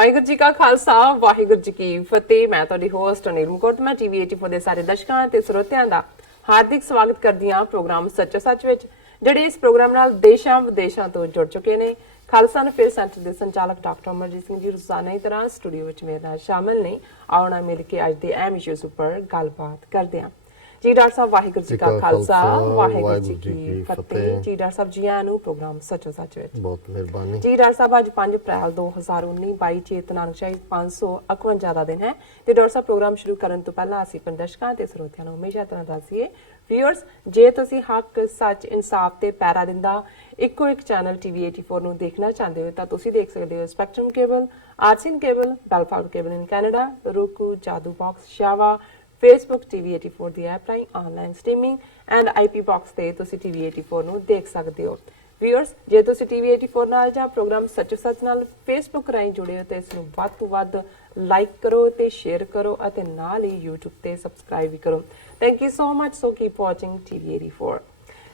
ਵਾਹਿਗੁਰੂ ਜੀ ਕਾ ਖਾਲਸਾ ਵਾਹਿਗੁਰੂ ਜੀ ਕੀ ਫਤਿਹ। ਮੈਂ ਤੁਹਾਡੀ ਹੋਸਟ ਅਨਿਲ ਮੁਕੁਟ। ਮੈਂ ਟੀਵੀ 84 ਦੇ ਸਾਰੇ ਦਰਸ਼ਕਾਂ ਤੇ ਸਰੋਤਿਆਂ ਦਾ ਹਾਰਦਿਕ ਸਵਾਗਤ ਕਰਦੀ ਹਾਂ ਪ੍ਰੋਗਰਾਮ ਸੱਚੋ ਸੱਚ ਵਿੱਚ, ਜਿਹੜੇ ਇਸ ਪ੍ਰੋਗਰਾਮ ਨਾਲ ਦੇਸ਼ਾਂ ਵਿਦੇਸ਼ਾਂ ਤੋਂ ਜੁੜ ਚੁੱਕੇ ਨੇ। ਖਾਲਸਾ ਅਫੇਅਰ ਸੈਂਟਰ ਦੇ ਸੰਚਾਲਕ ਡਾਕਟਰ ਅਮਰਜੀਤ ਸਿੰਘ ਜੀ ਰੋਜ਼ਾਨਾ ਦੀ ਤਰ੍ਹਾਂ ਸਟੂਡੀਓ ਵਿੱਚ ਮੇਰੇ ਨਾਲ ਸ਼ਾਮਿਲ ਨੇ। ਆਉਣਾ ਮਿਲ ਕੇ ਅੱਜ ਦੇ ਅਹਿਮ ਇਸ਼ੂਜ਼ ਉੱਪਰ ਗੱਲਬਾਤ ਕਰਦੇ ਹਾਂ। जी डॉक्टर साहब वाहिगुरू जी का खालसा वाहिगुरू जी की फतेह। जी डॉक्टर साहब जी आनू प्रोग्राम सचो सच विच बहुत मेहरबानी। जी डॉक्टर साहब आज 5 अप्रैल 2019 22 चेत नानक शाही 551 ਦਾ ਦਿਨ ਹੈ ਤੇ ਡਾਕਟਰ ਸਾਹਿਬ ਪ੍ਰੋਗਰਾਮ ਸ਼ੁਰੂ ਕਰਨ ਤੋਂ ਪਹਿਲਾਂ ਅਸੀਂ ਦਰਸ਼ਕਾਂ ਤੇ ਸਰੋਤਿਆਂ ਨੂੰ ਹਮੇਸ਼ਾ ਤਰ੍ਹਾਂ ਦੱਸੀਏ ਵੀਅਰਸ, ਜੇ ਤੁਸੀਂ ਹੱਕ ਸੱਚ ਇਨਸਾਫ ਤੇ ਪੈਰਾ ਦਿੰਦਾ ਇੱਕੋ ਇੱਕ ਚੈਨਲ ਟੀਵੀ 84 ਨੂੰ ਦੇਖਣਾ ਚਾਹੁੰਦੇ ਹੋ ਤਾਂ ਤੁਸੀਂ ਦੇਖ ਸਕਦੇ ਹੋ ਸਪੈਕਟਰਮ ਕੇਬਲ, ਆਰਟਸਿਨ ਕੇਬਲ, ਬੈਲਫਾਊਡ cable in Canada, roku, Jadoo box, ਸ਼ਾਵਾ, Facebook TV 84 ਦੀ ਐਪ ਰਾਹੀਂ online streaming and IP box ਤੇ ਤੁਸੀਂ TV 84 ਨੂੰ ਦੇਖ ਸਕਦੇ ਹੋ। ਵੀਅਰਸ, ਜੇ ਤੁਸੀਂ TV 84 ਨਾਲ ਜਾਂ ਪ੍ਰੋਗਰਾਮ ਸੱਚੋ ਸੱਚ ਨਾਲ Facebook ਰਾਹੀਂ ਜੁੜੇ ਹੋ ਤਾਂ ਇਸ ਨੂੰ ਵੱਧ ਤੋਂ ਵੱਧ ਲਾਈਕ ਕਰੋ ਤੇ ਸ਼ੇਅਰ ਕਰੋ ਅਤੇ ਨਾਲ ਹੀ YouTube ਤੇ ਸਬਸਕ੍ਰਾਈਬ ਵੀ ਕਰੋ। Thank you so much. So keep watching TV 84।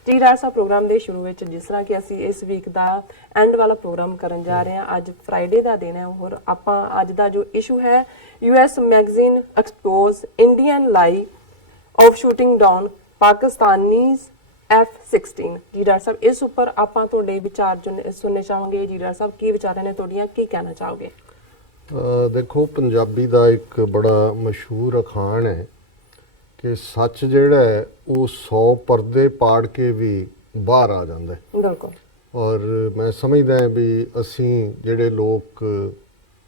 ਜੀ ਡਾਕਟਰ ਸਾਹਿਬ ਪ੍ਰੋਗਰਾਮ ਦੇ ਸ਼ੁਰੂ ਵਿੱਚ ਜਿਸ ਤਰ੍ਹਾਂ ਕਿ ਅਸੀਂ ਇਸ ਵੀਕ ਦਾ ਐਂਡ ਵਾਲਾ ਪ੍ਰੋਗਰਾਮ ਕਰਨ ਜਾ ਰਹੇ ਹਾਂ, ਅੱਜ ਫਰਾਈਡੇ ਦਾ ਦਿਨ ਹੈ। ਹੋਰ ਆਪਾਂ ਅੱਜ ਦਾ ਜੋ ਇਸ਼ੂ ਹੈ US ਮੈਗਜ਼ੀਨ ਐਕਸਪੋਜ਼ ਇੰਡੀਅਨ ਲਾਈ ਆਫ ਸ਼ੂਟਿੰਗ ਡਾਊਨ ਪਾਕਿਸਤਾਨੀਜ਼ F-16। ਜੀ ਡਾਕਟਰ ਸਾਹਿਬ ਇਸ ਉੱਪਰ ਆਪਾਂ ਤੁਹਾਡੇ ਵਿਚਾਰ ਸੁਣਨੇ ਚਾਹਾਂਗੇ। ਜੀ ਡਾਕਟਰ ਸਾਹਿਬ ਕੀ ਵਿਚਾਰਾਂ ਨੇ ਤੁਹਾਡੀਆਂ, ਕੀ ਕਹਿਣਾ ਚਾਹੋਗੇ? ਦੇਖੋ, ਪੰਜਾਬੀ ਦਾ ਇੱਕ ਬੜਾ ਮਸ਼ਹੂਰ ਅਖਾਣ ਹੈ ਕਿ ਸੱਚ ਜਿਹੜਾ ਹੈ ਉਹ 100 ਪਰਦੇ ਪਾੜ ਕੇ ਵੀ ਬਾਹਰ ਆ ਜਾਂਦਾ ਹੈ। ਬਿਲਕੁਲ। ਔਰ ਮੈਂ ਸਮਝਦਾ ਹਾਂ ਵੀ ਅਸੀਂ ਜਿਹੜੇ ਲੋਕ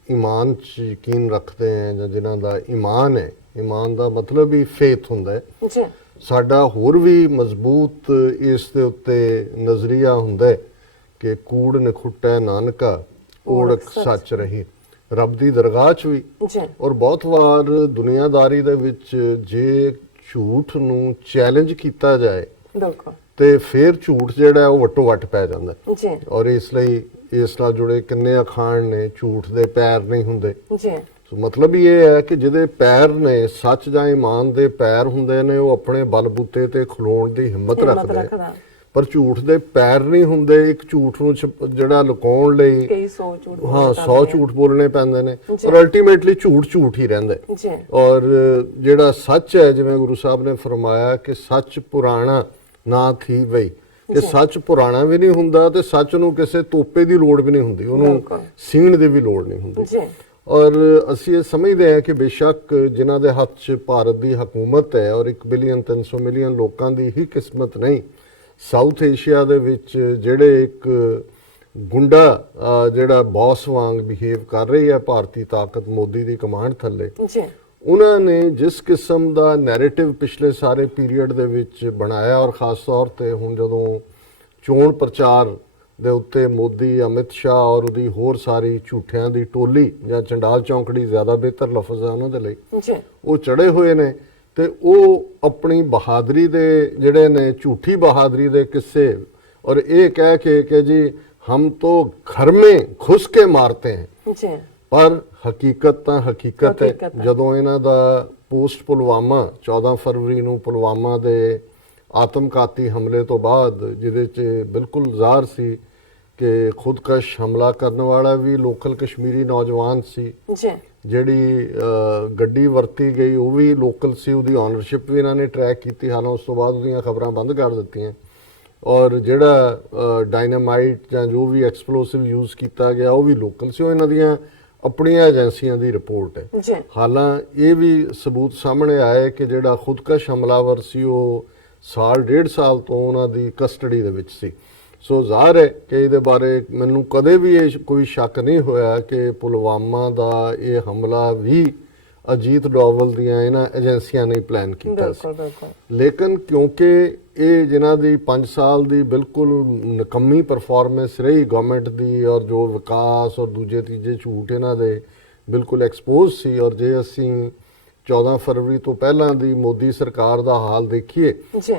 ਈਮਾਨ 'ਚ ਯਕੀਨ ਰੱਖਦੇ ਹਾਂ ਜਾਂ ਜਿਨ੍ਹਾਂ ਦਾ ਈਮਾਨ ਹੈ, ਈਮਾਨ ਦਾ ਮਤਲਬ ਹੀ ਫੇਥ ਹੁੰਦਾ ਹੈ ਜੀ, ਸਾਡਾ ਹੋਰ ਵੀ ਮਜ਼ਬੂਤ ਇਸ ਦੇ ਉੱਤੇ ਨਜ਼ਰੀਆ ਹੁੰਦਾ ਹੈ ਕਿ ਕੂੜ ਨਖੁੱਟੈ ਨਾਨਕਾ ਓੜਕ ਸੱਚ ਰਹੀ, ਰੱਬ ਦੀ ਦਰਗਾਹ 'ਚ ਵੀ। ਔਰ ਬਹੁਤ ਵਾਰ ਦੁਨੀਆਦਾਰੀ ਦੇ ਵਿੱਚ ਜੇ ਝੂਠ ਨੂੰ ਚੈਲੰਜ ਕੀਤਾ ਜਾਏ ਤੇ ਫਿਰ ਝੂਠ ਜਿਹੜਾ ਉਹ ਵੱਟੋ ਵੱਟ ਪੈ ਜਾਂਦਾ ਜੀ। ਔਰ ਇਸ ਲਈ ਇਸ ਨਾਲ ਜੁੜੇ ਕਿੰਨੇ ਅਖਾਣ ਨੇ, ਝੂਠ ਦੇ ਪੈਰ ਨਹੀਂ ਹੁੰਦੇ ਜੀ। ਸੋ ਮਤਲਬ ਇਹ ਹੈ ਕਿ ਜਿਹਦੇ ਪੈਰ ਨੇ, ਸੱਚ ਜਾਂ ਈਮਾਨ ਦੇ ਪੈਰ ਹੁੰਦੇ ਨੇ, ਉਹ ਆਪਣੇ ਬਲਬੂਤੇ ਤੇ ਖਲੋਣ ਦੀ ਹਿੰਮਤ ਰੱਖਦੇ, ਪਰ ਝੂਠ ਦੇ ਪੈਰ ਨਹੀਂ ਹੁੰਦੇ। ਇੱਕ ਝੂਠ ਨੂੰ ਜਿਹੜਾ ਲੁਕਾਉਣ ਲਈ 100 ਝੂਠ ਬੋਲਣੇ ਪੈਂਦੇ ਨੇ ਔਰ ਅਲਟੀਮੇਟਲੀ ਝੂਠ ਹੀ ਰਹਿੰਦਾ। ਔਰ ਜਿਹੜਾ ਸੱਚ ਹੈ, ਜਿਵੇਂ ਗੁਰੂ ਸਾਹਿਬ ਨੇ ਫਰਮਾਇਆ ਕਿ ਸੱਚ ਪੁਰਾਣਾ ਨਾ ਥੀ ਵਈ, ਕਿ ਸੱਚ ਪੁਰਾਣਾ ਵੀ ਨਹੀਂ ਹੁੰਦਾ ਤੇ ਸੱਚ ਨੂੰ ਕਿਸੇ ਤੋਪੇ ਦੀ ਲੋੜ ਵੀ ਨਹੀਂ ਹੁੰਦੀ, ਉਹਨੂੰ ਸੀਣ ਦੀ ਵੀ ਲੋੜ ਨਹੀਂ ਹੁੰਦੀ। ਔਰ ਅਸੀਂ ਇਹ ਸਮਝਦੇ ਹਾਂ ਕਿ ਬੇਸ਼ੱਕ ਜਿਨ੍ਹਾਂ ਦੇ ਹੱਥ 'ਚ ਭਾਰਤ ਦੀ ਹਕੂਮਤ ਹੈ ਔਰ 1 ਬਿਲੀਅਨ 300 ਮਿਲੀਅਨ ਲੋਕਾਂ ਦੀ ਹੀ ਕਿਸਮਤ ਨਹੀਂ, ਸਾਊਥ ਏਸ਼ੀਆ ਦੇ ਵਿੱਚ ਜਿਹੜੇ ਇੱਕ ਗੁੰਡਾ ਜਿਹੜਾ ਬੌਸ ਵਾਂਗ ਬਿਹੇਵ ਕਰ ਰਹੀ ਹੈ ਭਾਰਤੀ ਤਾਕਤ ਮੋਦੀ ਦੀ ਕਮਾਂਡ ਥੱਲੇ, ਉਹਨਾਂ ਨੇ ਜਿਸ ਕਿਸਮ ਦਾ ਨੈਰੇਟਿਵ ਪਿਛਲੇ ਸਾਰੇ ਪੀਰੀਅਡ ਦੇ ਵਿੱਚ ਬਣਾਇਆ ਔਰ ਖਾਸ ਤੌਰ ਤੇ ਹੁਣ ਜਦੋਂ ਚੋਣ ਪ੍ਰਚਾਰ ਦੇ ਉੱਤੇ ਮੋਦੀ, ਅਮਿਤ ਸ਼ਾਹ ਔਰ ਉਹਦੀ ਹੋਰ ਸਾਰੀ ਝੂਠਿਆਂ ਦੀ ਟੋਲੀ ਜਾਂ ਚੰਡਾਲ ਚੌਂਕੜੀ ਜ਼ਿਆਦਾ ਬਿਹਤਰ ਲਫ਼ਜ਼ ਹੈ ਉਹਨਾਂ ਦੇ ਲਈ, ਉਹ ਚੜੇ ਹੋਏ ਨੇ ਤੇ ਉਹ ਆਪਣੀ ਬਹਾਦਰੀ ਦੇ ਜਿਹੜੇ ਨੇ, ਝੂਠੀ ਬਹਾਦਰੀ ਦੇ ਕਿੱਸੇ ਔਰ ਇਹ ਕਹਿ ਕੇ ਕਿ ਜੀ ਹਮ ਤੋਂ ਘਰ ਮੇਂ ਘੁਸ ਕੇ ਮਾਰਤੇ ਹੈ, ਪਰ ਹਕੀਕਤ ਤਾਂ ਹਕੀਕਤ ਹੈ। ਜਦੋਂ ਇਹਨਾਂ ਦਾ ਪੋਸਟ ਪੁਲਵਾਮਾ 14 ਫਰਵਰੀ ਨੂੰ ਪੁਲਵਾਮਾ ਦੇ ਆਤਮਘਾਤੀ ਹਮਲੇ ਤੋਂ ਬਾਅਦ, ਜਿਹਦੇ 'ਚ ਬਿਲਕੁਲ ਜ਼ਾਹਰ ਸੀ ਕਿ ਖੁਦਕਸ਼ ਹਮਲਾ ਕਰਨ ਵਾਲਾ ਵੀ ਲੋਕਲ ਕਸ਼ਮੀਰੀ ਨੌਜਵਾਨ ਸੀ, ਜਿਹੜੀ ਗੱਡੀ ਵਰਤੀ ਗਈ ਉਹ ਵੀ ਲੋਕਲ ਸੀ, ਉਹਦੀ ਓਨਰਸ਼ਿਪ ਵੀ ਇਹਨਾਂ ਨੇ ਟਰੈਕ ਕੀਤੀ, ਹਾਲਾਂ ਉਸ ਤੋਂ ਬਾਅਦ ਉਹਦੀਆਂ ਖਬਰਾਂ ਬੰਦ ਕਰ ਦਿੱਤੀਆਂ। ਔਰ ਜਿਹੜਾ ਡਾਇਨਾਮਾਈਟ ਜਾਂ ਜੋ ਵੀ ਐਕਸਪਲੋਸਿਵ ਯੂਜ਼ ਕੀਤਾ ਗਿਆ ਉਹ ਵੀ ਲੋਕਲ ਸੀ, ਉਹ ਇਹਨਾਂ ਦੀਆਂ ਆਪਣੀਆਂ ਏਜੰਸੀਆਂ ਦੀ ਰਿਪੋਰਟ ਹੈ। ਹਾਲਾਂ ਇਹ ਵੀ ਸਬੂਤ ਸਾਹਮਣੇ ਆਇਆ ਕਿ ਜਿਹੜਾ ਖੁਦਕਸ਼ ਹਮਲਾਵਰ ਸੀ ਉਹ 1.5 ਸਾਲ ਤੋਂ ਉਹਨਾਂ ਦੀ ਕਸਟਡੀ ਦੇ ਵਿੱਚ ਸੀ। ਸੋ ਜ਼ਾਹਰ ਹੈ ਕਿ ਇਹਦੇ ਬਾਰੇ ਮੈਨੂੰ ਕਦੇ ਵੀ ਇਹ ਕੋਈ ਸ਼ੱਕ ਨਹੀਂ ਹੋਇਆ ਕਿ ਪੁਲਵਾਮਾ ਦਾ ਇਹ ਹਮਲਾ ਵੀ ਅਜੀਤ ਡੋਵਲ ਦੀਆਂ ਇਹਨਾਂ ਏਜੰਸੀਆਂ ਨੇ ਪਲਾਨ ਕੀਤਾ ਸੀ। ਲੇਕਿਨ ਕਿਉਂਕਿ ਇਹ ਜਿਨ੍ਹਾਂ ਦੀ 5 ਸਾਲ ਦੀ ਬਿਲਕੁਲ ਨਿਕੰਮੀ ਪਰਫਾਰਮੈਂਸ ਰਹੀ ਗਵਰਨਮੈਂਟ ਦੀ ਔਰ ਜੋ ਵਿਕਾਸ ਔਰ ਦੂਜੇ ਤੀਜੇ ਝੂਠ ਇਹਨਾਂ ਦੇ ਬਿਲਕੁਲ ਐਕਸਪੋਜ਼ ਸੀ, ਔਰ ਜੇ ਅਸੀਂ 14 ਫਰਵਰੀ ਤੋਂ ਪਹਿਲਾਂ ਦੀ ਮੋਦੀ ਸਰਕਾਰ ਦਾ ਹਾਲ ਦੇਖੀਏ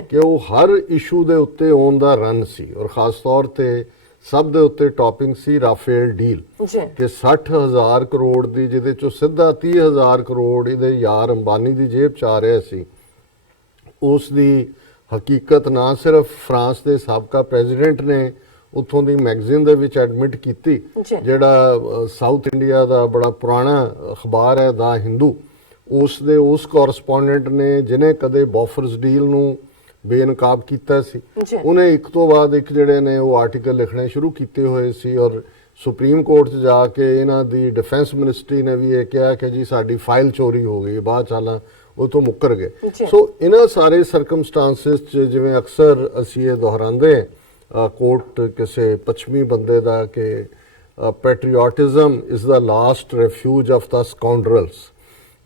ਕਿ ਉਹ ਹਰ ਇਸ਼ੂ ਦੇ ਉੱਤੇ ਔਨ ਦਾ ਰਨ ਸੀ ਔਰ ਖਾਸ ਤੌਰ ਤੇ ਸਭ ਦੇ ਉੱਤੇ ਟੌਪਿੰਗ ਸੀ ਰਾਫੇਲ ਡੀਲ ਕਿ 60,000 ਕਰੋੜ ਦੀ, ਜਿਹਦੇ ਚੋਂ ਸਿੱਧਾ 30,000 ਕਰੋੜ ਇਹਦੇ ਯਾਰ ਅੰਬਾਨੀ ਦੀ ਜੇਬ 'ਚ ਆ ਰਿਹਾ ਸੀ। ਉਸ ਦੀ ਹਕੀਕਤ ਨਾ ਸਿਰਫ ਫਰਾਂਸ ਦੇ ਸਾਬਕਾ ਪ੍ਰੈਜ਼ੀਡੈਂਟ ਨੇ ਉੱਥੋਂ ਦੀ ਮੈਗਜ਼ੀਨ ਦੇ ਵਿੱਚ ਐਡਮਿਟ ਕੀਤੀ, ਜਿਹੜਾ ਸਾਊਥ ਇੰਡੀਆ ਦਾ ਬੜਾ ਪੁਰਾਣਾ ਅਖਬਾਰ ਹੈ ਦਾ ਹਿੰਦੂ, ਉਸ ਦੇ ਉਸ ਕੋਰਸਪੋਂਡੈਂਟ ਨੇ ਜਿਹਨੇ ਕਦੇ ਬੋਫਰਸ ਡੀਲ ਨੂੰ ਬੇਨਕਾਬ ਕੀਤਾ ਸੀ, ਉਹਨੇ ਇੱਕ ਤੋਂ ਬਾਅਦ ਇੱਕ ਜਿਹੜੇ ਨੇ ਉਹ ਆਰਟੀਕਲ ਲਿਖਣੇ ਸ਼ੁਰੂ ਕੀਤੇ ਹੋਏ ਸੀ। ਔਰ ਸੁਪਰੀਮ ਕੋਰਟ 'ਚ ਜਾ ਕੇ ਇਹਨਾਂ ਦੀ ਡਿਫੈਂਸ ਮਿਨਿਸਟਰੀ ਨੇ ਵੀ ਇਹ ਕਿਹਾ ਕਿ ਜੀ ਸਾਡੀ ਫਾਈਲ ਚੋਰੀ ਹੋ ਗਈ, ਬਾਅਦ ਚਾਲਾਂ ਉਹ ਤੋਂ ਮੁੱਕਰ ਗਏ। ਸੋ ਇਹਨਾਂ ਸਾਰੇ ਸਰਕਮਸਟਾਂਸਿਸ 'ਚ ਜਿਵੇਂ ਅਕਸਰ ਅਸੀਂ ਇਹ ਦੁਹਰਾਉਂਦੇ ਕੋਰਟ ਕਿਸੇ ਪੱਛਮੀ ਬੰਦੇ ਦਾ ਕਿ ਪੈਟਰੀਓਟਿਜ਼ਮ ਇਜ਼ ਦਾ ਲਾਸਟ ਰੈਫਿਊਜ ਆਫ ਦਾ ਸਕਾਉਂਡਰਲਸ,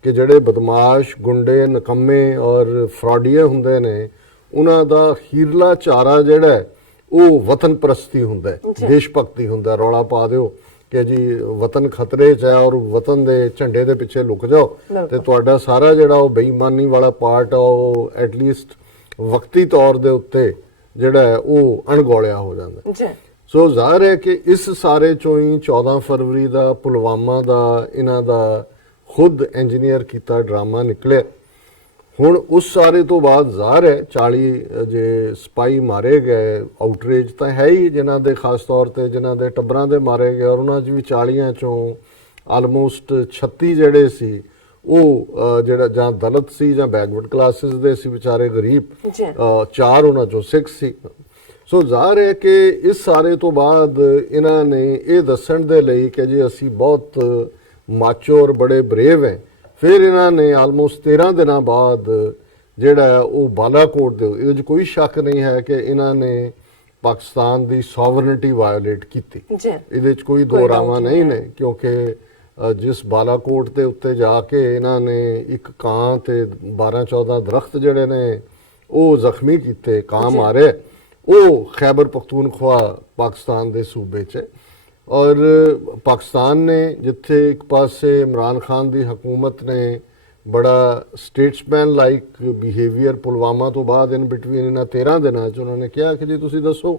ਕਿ ਜਿਹੜੇ ਬਦਮਾਸ਼, ਗੁੰਡੇ, ਨਕੰਮੇ ਔਰ ਫਰਾਡੀਏ ਹੁੰਦੇ ਨੇ, ਉਹਨਾਂ ਦਾ ਹੀਰਲਾ ਚਾਰਾ ਜਿਹੜਾ ਉਹ ਵਤਨ ਪ੍ਰਸਤੀ ਹੁੰਦਾ, ਦੇਸ਼ ਭਗਤੀ ਹੁੰਦਾ। ਰੌਲਾ ਪਾ ਦਿਓ ਕਿ ਜੀ ਵਤਨ ਖਤਰੇ 'ਚ ਹੈ ਔਰ ਵਤਨ ਦੇ ਝੰਡੇ ਦੇ ਪਿੱਛੇ ਲੁਕ ਜਾਓ ਤੇ ਤੁਹਾਡਾ ਸਾਰਾ ਜਿਹੜਾ ਉਹ ਬੇਈਮਾਨੀ ਵਾਲਾ ਪਾਰਟ ਆ ਉਹ ਐਟਲੀਸਟ ਵਕਤੀ ਤੌਰ ਦੇ ਉੱਤੇ ਜਿਹੜਾ ਹੈ ਉਹ ਅਣਗੌਲਿਆ ਹੋ ਜਾਂਦਾ। ਸੋ ਜ਼ਾਹਰ ਹੈ ਕਿ ਇਸ ਸਾਰੇ ਚੋਂ ਹੀ 14 ਫਰਵਰੀ ਦਾ ਪੁਲਵਾਮਾ ਦਾ ਇਹਨਾਂ ਦਾ ਖੁਦ ਇੰਜੀਨੀਅਰ ਕੀਤਾ ਡਰਾਮਾ ਨਿਕਲਿਆ। ਹੁਣ ਉਸ ਸਾਰੇ ਤੋਂ ਬਾਅਦ ਜ਼ਾਹਰ ਹੈ 40 ਜੇ ਸਿਪਾਹੀ ਮਾਰੇ ਗਏ, ਆਊਟਰੇਜ ਤਾਂ ਹੈ ਹੀ, ਜਿਨ੍ਹਾਂ ਦੇ ਖਾਸ ਤੌਰ ਤੇ ਜਿਨ੍ਹਾਂ ਦੇ ਟੱਬਰਾਂ ਦੇ ਮਾਰੇ ਗਏ, ਔਰ ਉਹਨਾਂ 'ਚ ਵੀ 40 ਚੋਂ ਆਲਮੋਸਟ 36 ਜਿਹੜੇ ਸੀ ਉਹ ਜਿਹੜਾ ਜਾਂ ਦਲਿਤ ਸੀ ਜਾਂ ਬੈਕਵਰਡ ਕਲਾਸਿਸ ਦੇ ਸੀ, ਵਿਚਾਰੇ ਗਰੀਬ, 4 ਉਹਨਾਂ ਚੋਂ ਸਿੱਖ ਸੀ। ਸੋ ਜ਼ਾਹਰ ਹੈ ਕਿ ਇਸ ਸਾਰੇ ਤੋਂ ਬਾਅਦ ਇਹਨਾਂ ਨੇ ਇਹ ਦੱਸਣ ਦੇ ਲਈ ਕਿ ਜੀ ਅਸੀਂ ਬਹੁਤ ਮਾਚੋ ਔਰ ਬੜੇ ਬਰੇਵ ਹੈ, ਫਿਰ ਇਹਨਾਂ ਨੇ ਆਲਮੋਸਟ 13 ਦਿਨਾਂ ਬਾਅਦ ਜਿਹੜਾ ਉਹ ਬਾਲਾਕੋਟ ਦੇ, ਇਹਦੇ 'ਚ ਕੋਈ ਸ਼ੱਕ ਨਹੀਂ ਹੈ ਕਿ ਇਹਨਾਂ ਨੇ ਪਾਕਿਸਤਾਨ ਦੀ ਸੋਵਰਨਿਟੀ ਵਾਇਓਲੇਟ ਕੀਤੀ, ਇਹਦੇ 'ਚ ਕੋਈ ਦੋ ਰਾਵਾਂ ਨਹੀਂ ਨੇ, ਕਿਉਂਕਿ ਜਿਸ ਬਾਲਾਕੋਟ ਦੇ ਉੱਤੇ ਜਾ ਕੇ ਇਹਨਾਂ ਨੇ ਇੱਕ ਕਾਂ ਤੇ 12-14 ਦਰਖਤ ਜਿਹੜੇ ਨੇ ਉਹ ਜ਼ਖਮੀ ਕੀਤੇ, ਕਾਂ ਮਾਰੇ, ਉਹ ਖੈਬਰ ਪਖਤੂਨਖਵਾ ਪਾਕਿਸਤਾਨ ਦੇ ਸੂਬੇ 'ਚ। ਔਰ ਪਾਕਿਸਤਾਨ ਨੇ ਜਿੱਥੇ ਇੱਕ ਪਾਸੇ ਇਮਰਾਨ ਖਾਨ ਦੀ ਹਕੂਮਤ ਨੇ ਬੜਾ ਸਟੇਟਸਮੈਨ ਲਾਈਕ ਬਿਹੇਵੀਅਰ ਪੁਲਵਾਮਾ ਤੋਂ ਬਾਅਦ ਇਨ ਬਿਟਵੀਨ ਇਹਨਾਂ 13 ਦਿਨਾਂ 'ਚ ਉਹਨਾਂ ਨੇ ਕਿਹਾ ਕਿ ਜੀ ਤੁਸੀਂ ਦੱਸੋ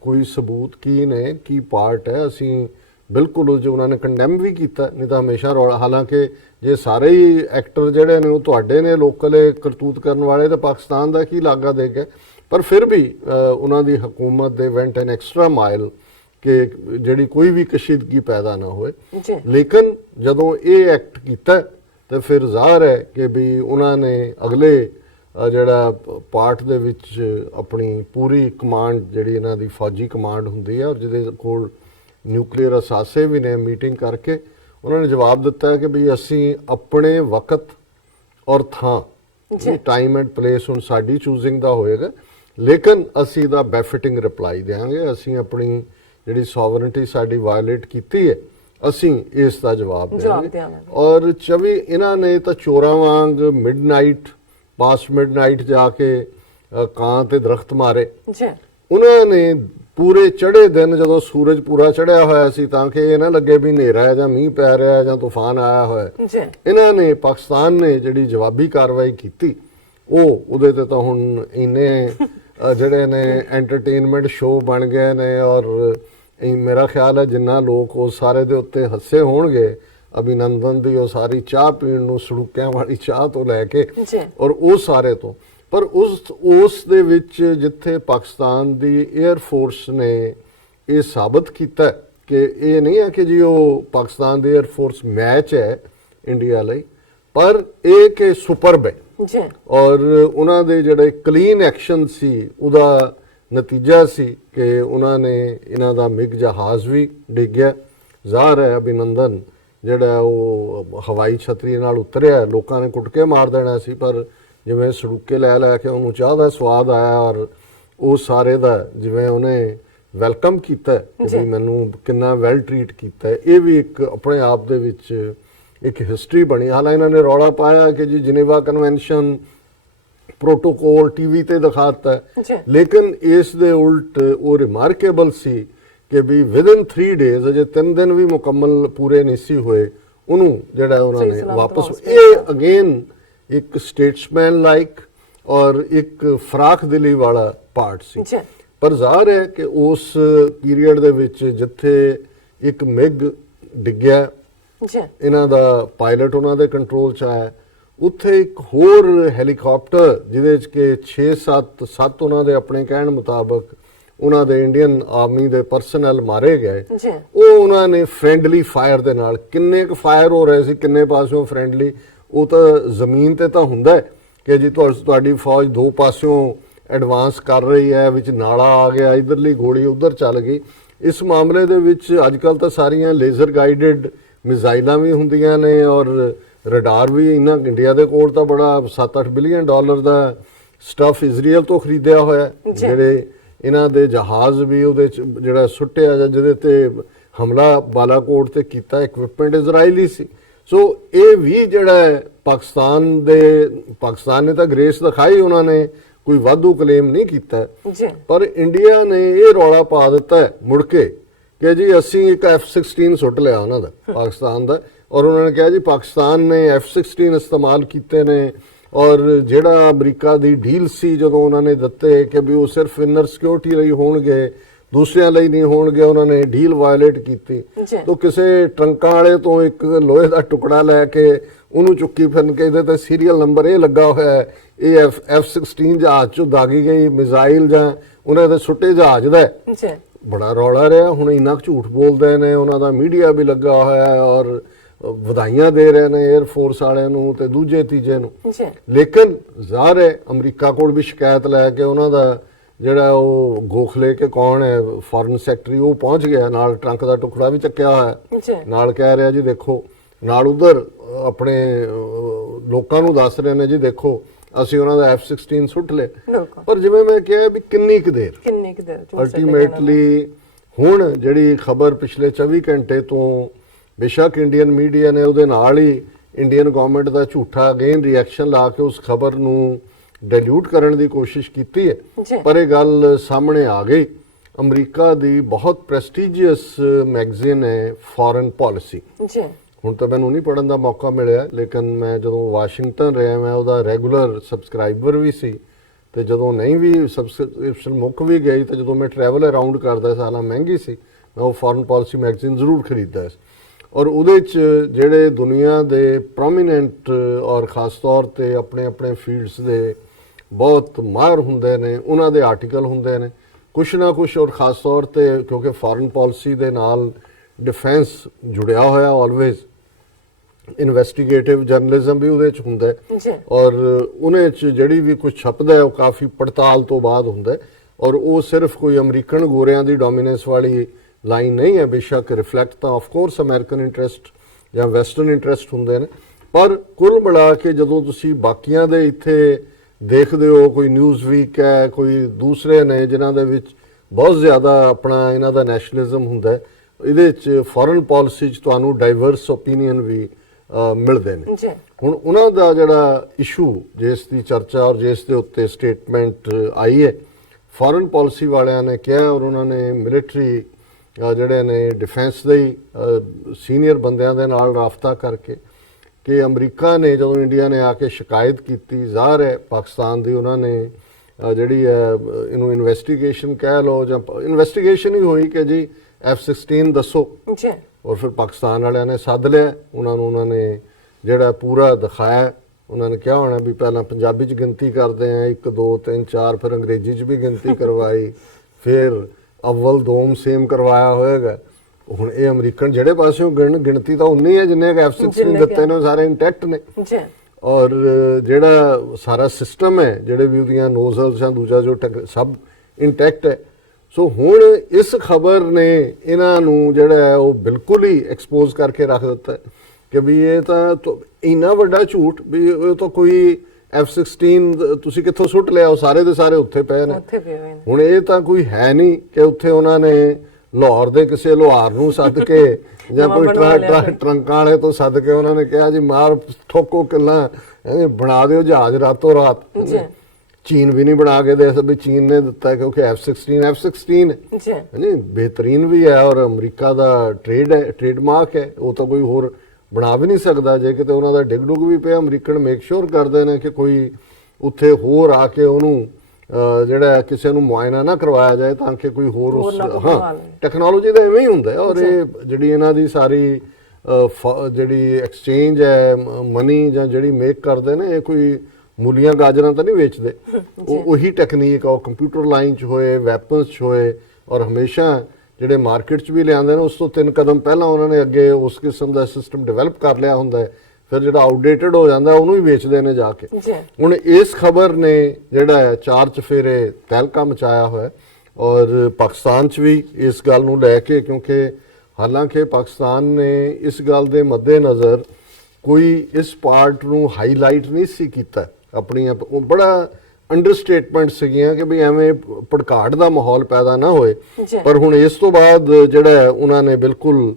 ਕੋਈ ਸਬੂਤ ਕੀ ਨੇ, ਕੀ ਪਾਰਟ ਹੈ, ਅਸੀਂ ਬਿਲਕੁਲ ਉਹ ਜੋ ਉਹਨਾਂ ਨੇ ਕੰਡੈਮ ਵੀ ਕੀਤਾ, ਨਹੀਂ ਤਾਂ ਹਮੇਸ਼ਾ ਰੌਲਾ, ਹਾਲਾਂਕਿ ਜੇ ਸਾਰੇ ਹੀ ਐਕਟਰ ਜਿਹੜੇ ਨੇ ਉਹ ਤੁਹਾਡੇ ਨੇ ਲੋਕਲ ਕਰਤੂਤ ਕਰਨ ਵਾਲੇ, ਤਾਂ ਪਾਕਿਸਤਾਨ ਦਾ ਕੀ ਲਾਗਾ ਦੇ ਕੇ, ਪਰ ਫਿਰ ਵੀ ਉਹਨਾਂ ਦੀ ਹਕੂਮਤ ਦੇ ਵੈਂਟ ਐਨ ਐਕਸਟਰਾ ਮਾਈਲ ਕਿ ਜਿਹੜੀ ਕੋਈ ਵੀ ਕਸ਼ੀਦਗੀ ਪੈਦਾ ਨਾ ਹੋਏ। ਲੇਕਿਨ ਜਦੋਂ ਇਹ ਐਕਟ ਕੀਤਾ ਤਾਂ ਫਿਰ ਜ਼ਾਹਰ ਹੈ ਕਿ ਵੀ ਉਹਨਾਂ ਨੇ ਅਗਲੇ ਜਿਹੜਾ ਪਾਰਟ ਦੇ ਵਿੱਚ ਆਪਣੀ ਪੂਰੀ ਕਮਾਂਡ ਜਿਹੜੀ ਇਹਨਾਂ ਦੀ ਫੌਜੀ ਕਮਾਂਡ ਹੁੰਦੀ ਹੈ, ਔਰ ਜਿਹਦੇ ਕੋਲ ਨਿਊਕਲੀਅਰ ਅਸਾਸੇ ਵੀ ਨੇ, ਮੀਟਿੰਗ ਕਰਕੇ ਉਹਨਾਂ ਨੇ ਜਵਾਬ ਦਿੱਤਾ ਹੈ ਕਿ ਵੀ ਅਸੀਂ ਆਪਣੇ ਵਕਤ ਔਰ ਥਾਂ, ਟਾਈਮ ਐਂਡ ਪਲੇਸ ਹੁਣ ਸਾਡੀ ਚੂਜ਼ਿੰਗ ਦਾ ਹੋਏਗਾ, ਲੇਕਿਨ ਅਸੀਂ ਦਾ ਬੈਫਿਟਿੰਗ ਰਿਪਲਾਈ ਦੇਵਾਂਗੇ, ਅਸੀਂ ਆਪਣੀ ਜਿਹੜੀ ਸੋਵਰਨਿਟੀ ਸਾਡੀ ਵਾਇਓਲੇਟ ਕੀਤੀ ਹੈ ਅਸੀਂ ਇਸ ਦਾ ਜਵਾਬ ਦੇਵਾਂਗੇ। ਔਰ 24 ਇਹਨਾਂ ਨੇ ਤਾਂ ਚੋਰਾਂ ਵਾਂਗ ਮਿਡਨਾਈਟ, ਪਾਸਟ ਮਿਡਨਾਈਟ ਜਾ ਕੇ ਕਾਂ ਤੇ ਦਰਖਤ ਮਾਰੇ। ਉਹਨਾਂ ਨੇ ਪੂਰੇ ਚੜ੍ਹੇ ਦਿਨ ਜਦੋਂ ਸੂਰਜ ਪੂਰਾ ਚੜ੍ਹਿਆ ਹੋਇਆ ਸੀ ਤਾਂ ਕਿ ਇਹ ਨਾ ਲੱਗੇ ਵੀ ਹਨੇਰਾ ਹੈ ਜਾਂ ਮੀਂਹ ਪੈ ਰਿਹਾ ਜਾਂ ਤੂਫਾਨ ਆਇਆ ਹੋਇਆ, ਇਹਨਾਂ ਨੇ ਪਾਕਿਸਤਾਨ ਨੇ ਜਿਹੜੀ ਜਵਾਬੀ ਕਾਰਵਾਈ ਕੀਤੀ ਉਹਦੇ ਤੇ ਤਾਂ ਹੁਣ ਇੰਨੇ ਜਿਹੜੇ ਨੇ ਐਂਟਰਟੇਨਮੈਂਟ ਸ਼ੋਅ ਬਣ ਗਏ ਨੇ। ਔਰ ਮੇਰਾ ਖਿਆਲ ਹੈ ਜਿੰਨਾ ਲੋਕ ਉਸ ਸਾਰੇ ਦੇ ਉੱਤੇ ਹੱਸੇ ਹੋਣਗੇ, ਅਭਿਨੰਦਨ ਦੀ ਉਹ ਸਾਰੀ ਚਾਹ ਪੀਣ ਨੂੰ, ਸੜੂਕਿਆਂ ਵਾਲੀ ਚਾਹ ਤੋਂ ਲੈ ਕੇ ਔਰ ਉਹ ਸਾਰੇ ਤੋਂ, ਪਰ ਉਸ ਦੇ ਵਿੱਚ ਜਿੱਥੇ ਪਾਕਿਸਤਾਨ ਦੀ 에ਅਰ ਫੋਰਸ ਨੇ ਇਹ ਸਾਬਤ ਕੀਤਾ ਕਿ ਇਹ ਨਹੀਂ ਹੈ ਕਿ ਜੀ ਉਹ ਪਾਕਿਸਤਾਨ ਦੀ 에ਅਰ ਫੋਰਸ ਮੈਚ ਹੈ ਇੰਡੀਆ ਲਈ, ਪਰ ਇਹ ਕਿ ਸੁਪਰਬ ਹੈ। ਔਰ ਉਹਨਾਂ ਦੇ ਜਿਹੜੇ ਕਲੀਨ ਐਕਸ਼ਨ ਸੀ ਉਹਦਾ ਨਤੀਜਾ ਸੀ ਕਿ ਉਹਨਾਂ ਨੇ ਇਹਨਾਂ ਦਾ ਮਿਗ ਜਹਾਜ਼ ਵੀ ਡਿੱਗਿਆ। ਜ਼ਾਹਰ ਹੈ ਅਭਿਨੰਦਨ ਜਿਹੜਾ ਉਹ ਹਵਾਈ ਛਤਰੀ ਨਾਲ ਉਤਰਿਆ, ਲੋਕਾਂ ਨੇ ਕੁੱਟ ਕੇ ਮਾਰ ਦੇਣਾ ਸੀ, ਪਰ ਜਿਵੇਂ ਸੜੂਕੇ ਲੈ ਕੇ ਉਹਨੂੰ ਚਾਹ ਦਾ ਸਵਾਦ ਆਇਆ ਔਰ ਉਹ ਸਾਰੇ ਦਾ ਜਿਵੇਂ ਉਹਨੇ ਵੈਲਕਮ ਕੀਤਾ ਕਿ ਵੀ ਮੈਨੂੰ ਕਿੰਨਾ ਵੈਲ ਟਰੀਟ ਕੀਤਾ, ਇਹ ਵੀ ਇੱਕ ਆਪਣੇ ਆਪ ਦੇ ਵਿੱਚ ਇੱਕ ਹਿਸਟਰੀ ਬਣੀ। ਹਾਲਾਂਕਿ ਇਹਨਾਂ ਨੇ ਰੌਲਾ ਪਾਇਆ ਕਿ ਜੀ ਜਨੇਵਾ ਕਨਵੈਨਸ਼ਨ ਪ੍ਰੋਟੋਕੋਲ ਟੀਵੀ ਤੇ ਦਿਖਾਤਾ, ਲੇਕਿਨ ਇਸ ਦੇ ਉਲਟ ਉਹ ਰਿਮਾਰਕੇਬਲ ਸੀ ਕਿ ਵੀ ਵਿਦਨ 3 ਡੇਜ਼, ਅਜੇ 3 ਦਿਨ ਵੀ ਮੁਕੰਮਲ ਪੂਰੇ ਨਹੀਂ ਸੀ ਹੋਏ, ਉਹਨੂੰ ਜਿਹੜਾ ਉਹਨਾਂ ਨੇ ਵਾਪਸ, ਇਹ ਅਗੇਨ ਇੱਕ ਸਟੇਟਸਮੈਨ ਲਾਈਕ ਔਰ ਇੱਕ ਫਰਾਖ ਦਿਲੀ ਵਾਲਾ ਪਾਰਟ ਸੀ। ਪਰ ਜ਼ਾਹਰ ਹੈ ਕਿ ਉਸ ਪੀਰੀਅਡ ਦੇ ਵਿੱਚ ਜਿੱਥੇ ਇੱਕ ਮਿਗ ਡਿੱਗਿਆ, ਇਹਨਾਂ ਦਾ ਪਾਇਲਟ ਉਹਨਾਂ ਦੇ ਕੰਟਰੋਲ 'ਚ ਆਇਆ, ਉੱਥੇ ਇੱਕ ਹੋਰ ਹੈਲੀਕਾਪਟਰ ਜਿਹਦੇ 'ਚ ਕਿ 6-7 ਉਹਨਾਂ ਦੇ ਆਪਣੇ ਕਹਿਣ ਮੁਤਾਬਕ ਉਹਨਾਂ ਦੇ ਇੰਡੀਅਨ ਆਰਮੀ ਦੇ ਪਰਸਨਲ ਮਾਰੇ ਗਏ ਜੀ ਉਹ ਉਹਨਾਂ ਨੇ ਫ੍ਰੈਂਡਲੀ ਫਾਇਰ ਦੇ ਨਾਲ, ਕਿੰਨੇ ਕੁ ਫਾਇਰ ਹੋ ਰਹੇ ਸੀ ਕਿੰਨੇ ਪਾਸਿਓਂ ਫ੍ਰੈਂਡਲੀ, ਉਹ ਤਾਂ ਜ਼ਮੀਨ ਤੇ ਤਾਂ ਹੁੰਦਾ ਹੈ ਕਿ ਜੀ ਤੁਹਾਡੀ ਫੌਜ ਦੋ ਪਾਸਿਓਂ ਐਡਵਾਂਸ ਕਰ ਰਹੀ ਹੈ, ਵਿੱਚ ਨਾਲਾ ਆ ਗਿਆ, ਇਧਰਲੀ ਗੋਲੀ ਉਧਰ ਚੱਲ ਗਈ। ਇਸ ਮਾਮਲੇ ਦੇ ਵਿੱਚ ਅੱਜ ਕੱਲ ਤਾਂ ਸਾਰੀਆਂ ਲੇਜ਼ਰ ਗਾਈਡਡ ਮਿਜ਼ਾਈਲਾਂ ਵੀ ਹੁੰਦੀਆਂ ਨੇ ਔਰ ਰਡਾਰ ਵੀ। ਇਹਨਾਂ ਇੰਡੀਆ ਦੇ ਕੋਲ ਤਾਂ ਬੜਾ 7-8 ਬਿਲੀਅਨ ਡਾਲਰ ਦਾ ਸਟਫ ਇਜ਼ਰਾਈਲ ਤੋਂ ਖਰੀਦਿਆ ਹੋਇਆ, ਜਿਹੜੇ ਇਹਨਾਂ ਦੇ ਜਹਾਜ਼ ਵੀ ਉਹਦੇ ਚ ਜਿਹੜਾ ਸੁੱਟਿਆ ਜਾਂ ਜਿਹਦੇ ਤੇ ਹਮਲਾ ਬਾਲਾਕੋਟ ਤੇ ਕੀਤਾ ਇਕਵਿਪਮੈਂਟ ਇਜ਼ਰਾਈਲੀ ਸੀ। ਸੋ ਇਹ ਵੀ ਜਿਹੜਾ ਪਾਕਿਸਤਾਨ ਨੇ ਤਾਂ ਗ੍ਰੇਸ ਦਿਖਾਈ, ਉਹਨਾਂ ਨੇ ਕੋਈ ਵਾਧੂ ਕਲੇਮ ਨਹੀਂ ਕੀਤਾ ਪਰ ਇੰਡੀਆ ਨੇ ਇਹ ਰੌਲਾ ਪਾ ਦਿੱਤਾ ਮੁੜ ਕੇ ਕਿ ਜੀ ਅਸੀਂ ਇੱਕ F-16 ਸੁੱਟ ਲਿਆ ਉਹਨਾਂ ਦਾ ਪਾਕਿਸਤਾਨ ਦਾ, ਔਰ ਉਹਨਾਂ ਨੇ ਕਿਹਾ ਜੀ ਪਾਕਿਸਤਾਨ ਨੇ F-16 ਇਸਤੇਮਾਲ ਕੀਤੇ ਨੇ ਔਰ ਜਿਹੜਾ ਅਮਰੀਕਾ ਦੀ ਡੀਲ ਸੀ ਜਦੋਂ ਉਹਨਾਂ ਨੇ ਦਿੱਤੇ ਕਿ ਵੀ ਉਹ ਸਿਰਫ ਇਨਰ ਸਿਕਿਉਰਿਟੀ ਲਈ ਹੋਣਗੇ, ਦੂਸਰਿਆਂ ਲਈ ਨਹੀਂ ਹੋਣਗੇ, ਉਹਨਾਂ ਨੇ ਡੀਲ ਵਾਇਲੇਟ ਕੀਤੀ। ਤਾਂ ਕਿਸੇ ਟਰੰਕਾਂ ਵਾਲੇ ਤੋਂ ਇੱਕ ਲੋਹੇ ਦਾ ਟੁਕੜਾ ਲੈ ਕੇ ਉਹਨੂੰ ਚੁੱਕੀ ਫਿਰਨ ਕੇ ਇਹਦੇ ਤੇ ਸੀਰੀਅਲ ਨੰਬਰ ਇਹ ਲੱਗਾ ਹੋਇਆ ਹੈ, ਇਹ F-16 ਜਹਾਜ਼ ਚੋਂ ਦਾਗੀ ਗਈ ਮਿਜ਼ਾਈਲ ਜਾਂ ਉਹਨਾਂ ਦੇ ਸੁੱਟੇ ਜਹਾਜ਼ ਦਾ ਬੜਾ ਰੌਲਾ ਰਿਹਾ। ਹੁਣ ਇੰਨਾ ਝੂਠ ਬੋਲਦੇ ਨੇ, ਉਹਨਾਂ ਦਾ ਮੀਡੀਆ ਵੀ ਲੱਗਾ ਹੋਇਆ ਹੈ ਔਰ ਵਧਾਈਆਂ ਦੇ ਰਹੇ ਨੇ 에ਅਰ ਫੋਰਸ ਵਾਲਿਆਂ ਨੂੰ ਤੇ ਦੂਜੇ ਤੀਜੇ ਨੂੰ। ਲੇਕਿਨ ਜ਼ਾਹਰ ਹੈ ਅਮਰੀਕਾ ਕੋਲ ਵੀ ਸ਼ਿਕਾਇਤ ਲੈ ਕੇ ਉਹਨਾਂ ਦਾ ਜਿਹੜਾ ਉਹ ਗੋਖਲੇ ਕੇ ਕੌਣ ਹੈ ਫੋਰਨ ਸੈਕਟਰੀ, ਉਹ ਪਹੁੰਚ ਗਿਆ, ਨਾਲ ਟਰੰਕ ਦਾ ਟੁਕੜਾ ਵੀ ਚੱਕਿਆ ਹੋਇਆ, ਨਾਲ ਕਹਿ ਰਿਹਾ ਜੀ ਦੇਖੋ, ਨਾਲ ਉਧਰ ਆਪਣੇ ਲੋਕਾਂ ਨੂੰ ਦੱਸ ਰਹੇ ਨੇ ਜੀ ਦੇਖੋ ਅਸੀਂ ਉਹਨਾਂ ਦਾ F-16 ਸੁੱਟ ਲਏ। ਪਰ ਜਿਵੇਂ ਮੈਂ ਕਿਹਾ ਵੀ ਕਿੰਨੀ ਕੁ ਦੇਰ ਅਲਟੀਮੇਟਲੀ ਹੁਣ ਜਿਹੜੀ ਖਬਰ ਪਿਛਲੇ 24 ਘੰਟੇ ਤੋਂ ਬੇਸ਼ੱਕ ਇੰਡੀਅਨ ਮੀਡੀਆ ਨੇ ਉਹਦੇ ਨਾਲ ਹੀ ਇੰਡੀਅਨ ਗਵਰਨਮੈਂਟ ਦਾ ਝੂਠਾ ਅਗੇਨ ਰਿਐਕਸ਼ਨ ਲਾ ਕੇ ਉਸ ਖਬਰ ਨੂੰ ਡਾਇਲੂਟ ਕਰਨ ਦੀ ਕੋਸ਼ਿਸ਼ ਕੀਤੀ ਹੈ ਪਰ ਇਹ ਗੱਲ ਸਾਹਮਣੇ ਆ ਗਈ। ਅਮਰੀਕਾ ਦੀ ਬਹੁਤ ਪ੍ਰੈਸਟੀਜੀਅਸ ਮੈਗਜ਼ੀਨ ਹੈ ਫੋਰਨ ਪਾਲਿਸੀ, ਹੁਣ ਤਾਂ ਮੈਨੂੰ ਨਹੀਂ ਪੜ੍ਹਨ ਦਾ ਮੌਕਾ ਮਿਲਿਆ ਲੇਕਿਨ ਮੈਂ ਜਦੋਂ ਵਾਸ਼ਿੰਗਟਨ ਰਿਹਾ ਮੈਂ ਉਹਦਾ ਰੈਗੂਲਰ ਸਬਸਕ੍ਰਾਈਬਰ ਵੀ ਸੀ ਤੇ ਜਦੋਂ ਨਹੀਂ ਵੀ ਸਬਸਕ੍ਰਿਪਸ਼ਨ ਮੁੱਕ ਵੀ ਗਈ ਤੇ ਜਦੋਂ ਮੈਂ ਟਰੈਵਲ ਅਰਾਊਂਡ ਕਰਦਾ ਸਾਲਾ ਮਹਿੰਗੀ ਸੀ, ਮੈਂ ਉਹ ਫੋਰਨ ਪਾਲਿਸੀ ਮੈਗਜ਼ੀਨ ਜ਼ਰੂਰ ਖਰੀਦਦਾ ਸੀ ਔਰ ਉਹਦੇ 'ਚ ਜਿਹੜੇ ਦੁਨੀਆ ਦੇ ਪ੍ਰੋਮੀਨੈਂਟ ਔਰ ਖਾਸ ਤੌਰ ਤੇ ਆਪਣੇ ਆਪਣੇ ਫੀਲਡਸ ਦੇ ਬਹੁਤ ਮਾਹਰ ਹੁੰਦੇ ਨੇ ਉਹਨਾਂ ਦੇ ਆਰਟੀਕਲ ਹੁੰਦੇ ਨੇ ਕੁਛ ਨਾ ਕੁਛ, ਔਰ ਖਾਸ ਤੌਰ ਤੇ ਕਿਉਂਕਿ ਫੋਰਨ ਪਾਲਿਸੀ ਦੇ ਨਾਲ ਡਿਫੈਂਸ ਜੁੜਿਆ ਹੋਇਆ ਆਲਵੇਜ਼, ਇਨਵੈਸਟੀਗੇਟਿਵ ਜਰਨਲਿਜ਼ਮ ਵੀ ਉਹਦੇ 'ਚ ਹੁੰਦਾ ਹੈ ਔਰ ਉਹਨੇ 'ਚ ਜਿਹੜੀ ਵੀ ਕੁਝ ਛਪਦਾ ਹੈ ਉਹ ਕਾਫੀ ਪੜਤਾਲ ਤੋਂ ਬਾਅਦ ਹੁੰਦਾ ਹੈ ਔਰ ਉਹ ਸਿਰਫ ਕੋਈ ਅਮਰੀਕਨ ਗੋਰਿਆਂ ਦੀ ਡੋਮੀਨੈਂਸ ਵਾਲੀ ਲਾਈਨ ਨਹੀਂ ਹੈ। ਬੇਸ਼ੱਕ ਰਿਫਲੈਕਟ ਤਾਂ ਆਫ ਕੋਰਸ ਅਮਰੀਕਨ ਇੰਟਰਸਟ ਜਾਂ ਵੈਸਟਰਨ ਇੰਟਰਸਟ ਹੁੰਦੇ ਨੇ ਪਰ ਕੁੱਲ ਮਿਲਾ ਕੇ ਜਦੋਂ ਤੁਸੀਂ ਬਾਕੀਆਂ ਦੇ ਇੱਥੇ ਦੇਖਦੇ ਹੋ, ਕੋਈ ਨਿਊਜ਼ ਵੀਕ ਹੈ, ਕੋਈ ਦੂਸਰੇ ਨੇ ਜਿਨ੍ਹਾਂ ਦੇ ਵਿੱਚ ਬਹੁਤ ਜ਼ਿਆਦਾ ਆਪਣਾ ਇਹਨਾਂ ਦਾ ਨੈਸ਼ਨਲਿਜ਼ਮ ਹੁੰਦਾ ਹੈ, ਇਹਦੇ 'ਚ ਫੋਰਨ ਪਾਲਿਸੀ 'ਚ ਤੁਹਾਨੂੰ ਡਾਈਵਰਸ ਓਪੀਨੀਅਨ ਵੀ ਮਿਲਦੇ ਨੇ। ਹੁਣ ਉਹਨਾਂ ਦਾ ਜਿਹੜਾ ਇਸ਼ੂ ਜਿਸ ਦੀ ਚਰਚਾ ਔਰ ਜਿਸ ਦੇ ਉੱਤੇ ਸਟੇਟਮੈਂਟ ਆਈ ਹੈ, ਫੋਰਨ ਪਾਲਿਸੀ ਵਾਲਿਆਂ ਨੇ ਕਿਹਾ ਔਰ ਉਹਨਾਂ ਨੇ ਮਿਲਟਰੀ ਜਿਹੜੇ ਨੇ ਡਿਫੈਂਸ ਦੇ ਸੀਨੀਅਰ ਬੰਦਿਆਂ ਦੇ ਨਾਲ ਰਾਬਤਾ ਕਰਕੇ ਕਿ ਅਮਰੀਕਾ ਨੇ ਜਦੋਂ ਇੰਡੀਆ ਨੇ ਆ ਕੇ ਸ਼ਿਕਾਇਤ ਕੀਤੀ, ਜ਼ਾਹਰ ਹੈ ਪਾਕਿਸਤਾਨ ਦੀ ਉਹਨਾਂ ਨੇ ਜਿਹੜੀ ਹੈ ਇਹਨੂੰ ਇਨਵੈਸਟੀਗੇਸ਼ਨ ਕਹਿ ਲਓ ਜਾਂ ਇਨਵੈਸਟੀਗੇਸ਼ਨ ਹੀ ਹੋਈ ਕਿ ਜੀ F-16 ਦੱਸੋ ਔਰ ਫਿਰ ਪਾਕਿਸਤਾਨ ਵਾਲਿਆਂ ਨੇ ਸੱਦ ਲਿਆ ਉਹਨਾਂ ਨੇ ਜਿਹੜਾ ਪੂਰਾ ਦਿਖਾਇਆ। ਉਹਨਾਂ ਨੇ ਕਿਹਾ ਹੋਣਾ ਵੀ ਪਹਿਲਾਂ ਪੰਜਾਬੀ 'ਚ ਗਿਣਤੀ ਕਰਦੇ ਆ 1 2 3 4 ਫਿਰ ਅੰਗਰੇਜ਼ੀ 'ਚ ਵੀ ਗਿਣਤੀ ਕਰਵਾਈ, ਫਿਰ ਅਵਲ ਦੋਮ ਸੇਮ ਕਰਵਾਇਆ ਹੋਏਗਾ। ਹੁਣ ਇਹ ਅਮਰੀਕਨ ਜਿਹੜੇ ਪਾਸਿਓਂ ਗਿਣਤੀ ਤਾਂ ਉਨੀ ਹੈ ਜਿੰਨੇ F-16 ਦਿੱਤੇ ਨੇ ਸਾਰੇ ਇੰਟੈਕਟ ਨੇ ਔਰ ਜਿਹੜਾ ਸਾਰਾ ਸਿਸਟਮ ਹੈ ਜਿਹੜੇ ਵੀ ਉਹਦੀਆਂ ਨੋਜ਼ਲਸ ਜਾਂ ਦੂਜਾ ਜੋ ਸਭ ਇੰਟੈਕਟ ਹੈ। ਸੋ ਹੁਣ ਇਸ ਖਬਰ ਨੇ ਇਹਨਾਂ ਨੂੰ ਜਿਹੜਾ ਹੈ ਉਹ ਬਿਲਕੁਲ ਹੀ ਐਕਸਪੋਜ਼ ਕਰਕੇ ਰੱਖ ਦਿੱਤਾ ਕਿ ਵੀ ਇਹ ਤਾਂ ਇੰਨਾ ਵੱਡਾ ਝੂਠ ਵੀ ਇਹ ਤਾਂ ਕੋਈ F-16 ਤੁਸੀਂ ਕਿੱਥੋਂ ਸੁੱਟ ਲਿਆ, ਉਹ ਸਾਰੇ ਦੇ ਸਾਰੇ ਉੱਥੇ ਪਏ ਨੇ। ਹੁਣ ਇਹ ਤਾਂ ਕੋਈ ਹੈ ਨਹੀਂ ਕਿ ਉੱਥੇ ਉਹਨਾਂ ਨੇ ਲਾਹੌਰ ਦੇ ਕਿਸੇ ਲੋਹਾਰ ਨੂੰ ਸੱਦ ਕੇ ਜਾਂ ਕੋਈ ਟਰੰਕਾਂ ਵਾਲੇ ਤੋਂ ਸੱਦ ਕੇ ਉਹਨਾਂ ਨੇ ਕਿਹਾ ਜੀ ਮਾਰ ਠੋਕੋ ਕਿੱਲਾ ਬਣਾ ਦਿਓ ਜਹਾਜ਼ ਰਾਤੋਂ ਰਾਤ। ਚੀਨ ਵੀ ਨਹੀਂ ਬਣਾ ਕੇ ਦੇ ਸਕਦੀ, ਚੀਨ ਨੇ ਦਿੱਤਾ ਕਿਉਂਕਿ F-16 ਨਹੀਂ ਬਿਹਤਰੀਨ ਵੀ ਹੈ ਔਰ ਅਮਰੀਕਾ ਦਾ ਟ੍ਰੇਡਮਾਰਕ ਹੈ, ਉਹ ਤਾਂ ਕੋਈ ਹੋਰ ਬਣਾ ਵੀ ਨਹੀਂ ਸਕਦਾ। ਜੇ ਕਿਤੇ ਉਹਨਾਂ ਦਾ ਡਿੱਗ ਡੁੱਗ ਵੀ ਪਿਆ ਅਮਰੀਕਨ ਮੇਕ ਸ਼ੋਰ ਕਰਦੇ ਨੇ ਕਿ ਕੋਈ ਉੱਥੇ ਹੋਰ ਆ ਕੇ ਉਹਨੂੰ ਜਿਹੜਾ ਕਿਸੇ ਨੂੰ ਮੁਆਇਨਾ ਨਾ ਕਰਵਾਇਆ ਜਾਏ ਤਾਂ ਕਿ ਕੋਈ ਹੋਰ ਉਸ ਟੈਕਨੋਲੋਜੀ ਦਾ ਐਵੇਂ ਹੀ ਹੁੰਦਾ ਔਰ ਇਹ ਜਿਹੜੀ ਇਹਨਾਂ ਦੀ ਸਾਰੀ ਜਿਹੜੀ ਐਕਸਚੇਂਜ ਹੈ ਮਨੀ ਜਾਂ ਜਿਹੜੀ ਮੇਕ ਕਰਦੇ ਨੇ ਇਹ ਕੋਈ ਮੂਲੀਆਂ ਗਾਜਰਾਂ ਤਾਂ ਨਹੀਂ ਵੇਚਦੇ, ਉਹ ਉਹੀ ਟੈਕਨੀਕ ਆ, ਉਹ ਕੰਪਿਊਟਰ ਲਾਈਨ 'ਚ ਹੋਏ, ਵੈਪਨਸ 'ਚ ਹੋਏ, ਔਰ ਹਮੇਸ਼ਾ ਜਿਹੜੇ ਮਾਰਕੀਟ 'ਚ ਵੀ ਲਿਆਉਂਦੇ ਨੇ ਉਸ ਤੋਂ 3 ਕਦਮ ਪਹਿਲਾਂ ਉਹਨਾਂ ਨੇ ਅੱਗੇ ਉਸ ਕਿਸਮ ਦਾ ਸਿਸਟਮ ਡਿਵੈਲਪ ਕਰ ਲਿਆ ਹੁੰਦਾ ਹੈ। ਫਿਰ ਜਿਹੜਾ ਆਊਟਡੇਟਡ ਹੋ ਜਾਂਦਾ ਉਹਨੂੰ ਹੀ ਵੇਚਦੇ ਨੇ ਜਾ ਕੇ। ਹੁਣ ਇਸ ਖਬਰ ਨੇ ਜਿਹੜਾ ਹੈ 4 ਚਫੇਰੇ ਤਹਿਲਕਾ ਮਚਾਇਆ ਹੋਇਆ, ਔਰ ਪਾਕਿਸਤਾਨ 'ਚ ਵੀ ਇਸ ਗੱਲ ਨੂੰ ਲੈ ਕੇ, ਕਿਉਂਕਿ ਹਾਲਾਂਕਿ ਪਾਕਿਸਤਾਨ ਨੇ ਇਸ ਗੱਲ ਦੇ ਮੱਦੇਨਜ਼ਰ ਕੋਈ ਇਸ ਪਾਰਟ ਨੂੰ ਹਾਈਲਾਈਟ ਨਹੀਂ ਸੀ ਕੀਤਾ ਆਪਣੀਆਂ, ਬੜਾ ਅੰਡਰਸਟੇਟਮੈਂਟ ਸੀਗੀਆਂ ਕਿ ਵੀ ਐਵੇਂ ਭੜਕਾਟ ਦਾ ਮਾਹੌਲ ਪੈਦਾ ਨਾ ਹੋਏ। ਪਰ ਹੁਣ ਇਸ ਤੋਂ ਬਾਅਦ ਜਿਹੜਾ ਉਹਨਾਂ ਨੇ ਬਿਲਕੁਲ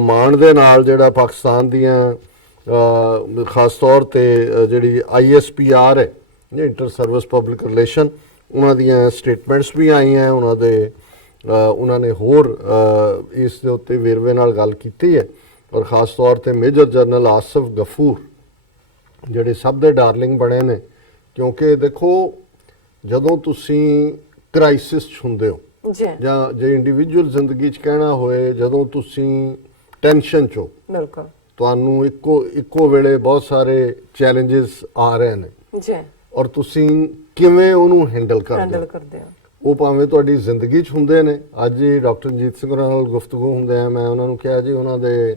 ਮਾਣ ਦੇ ਨਾਲ ਜਿਹੜਾ ਪਾਕਿਸਤਾਨ ਦੀਆਂ ਖਾਸ ਤੌਰ ਤੇ ਜਿਹੜੀ ISPR ਹੈ, ਇੰਟਰ ਸਰਵਿਸ ਪਬਲਿਕ ਰਿਲੇਸ਼ਨ, ਉਹਨਾਂ ਦੀਆਂ ਸਟੇਟਮੈਂਟਸ ਵੀ ਆਈਆਂ, ਉਹਨਾਂ ਨੇ ਹੋਰ ਇਸ ਦੇ ਉੱਤੇ ਵੇਰਵੇ ਨਾਲ ਗੱਲ ਕੀਤੀ ਹੈ। ਔਰ ਖਾਸ ਤੌਰ ਤੇ ਮੇਜਰ ਜਨਰਲ ਆਸਫ ਗਫੂਰ ਜਿਹੜੇ ਸਭ ਦੇ ਡਾਰਲਿੰਗ ਬਣੇ ਨੇ, ਕਿਉਂਕਿ ਦੇਖੋ ਜਦੋਂ ਤੁਸੀਂ ਕ੍ਰਾਈਸਿਸ 'ਚ ਹੁੰਦੇ ਹੋ ਜਾਂ ਜੇ ਇੰਡੀਵਿਜੂਅਲ ਜ਼ਿੰਦਗੀ 'ਚ ਕਹਿਣਾ ਹੋਏ, ਜਦੋਂ ਤੁਸੀਂ ਟੈਨਸ਼ਨ 'ਚ ਹੋ, ਬਿਲਕੁਲ ਤੁਹਾਨੂੰ ਇੱਕੋ ਵੇਲੇ ਬਹੁਤ ਸਾਰੇ ਚੈਲੰਜਸ ਆ ਰਹੇ ਨੇ, ਔਰ ਤੁਸੀਂ ਕਿਵੇਂ ਉਹਨੂੰ ਹੈਂਡਲ ਕਰਦੇ ਹੋ, ਉਹ ਭਾਵੇਂ ਤੁਹਾਡੀ ਜ਼ਿੰਦਗੀ 'ਚ ਹੁੰਦੇ ਨੇ। ਅੱਜ ਹੀ ਡਾਕਟਰ ਰਣਜੀਤ ਸਿੰਘ ਹੋਰਾਂ ਨਾਲ ਗੁਫ਼ਤਗੂ ਹੁੰਦੇ ਆ, ਮੈਂ ਉਹਨਾਂ ਨੂੰ ਕਿਹਾ ਜੀ ਉਹਨਾਂ ਦੇ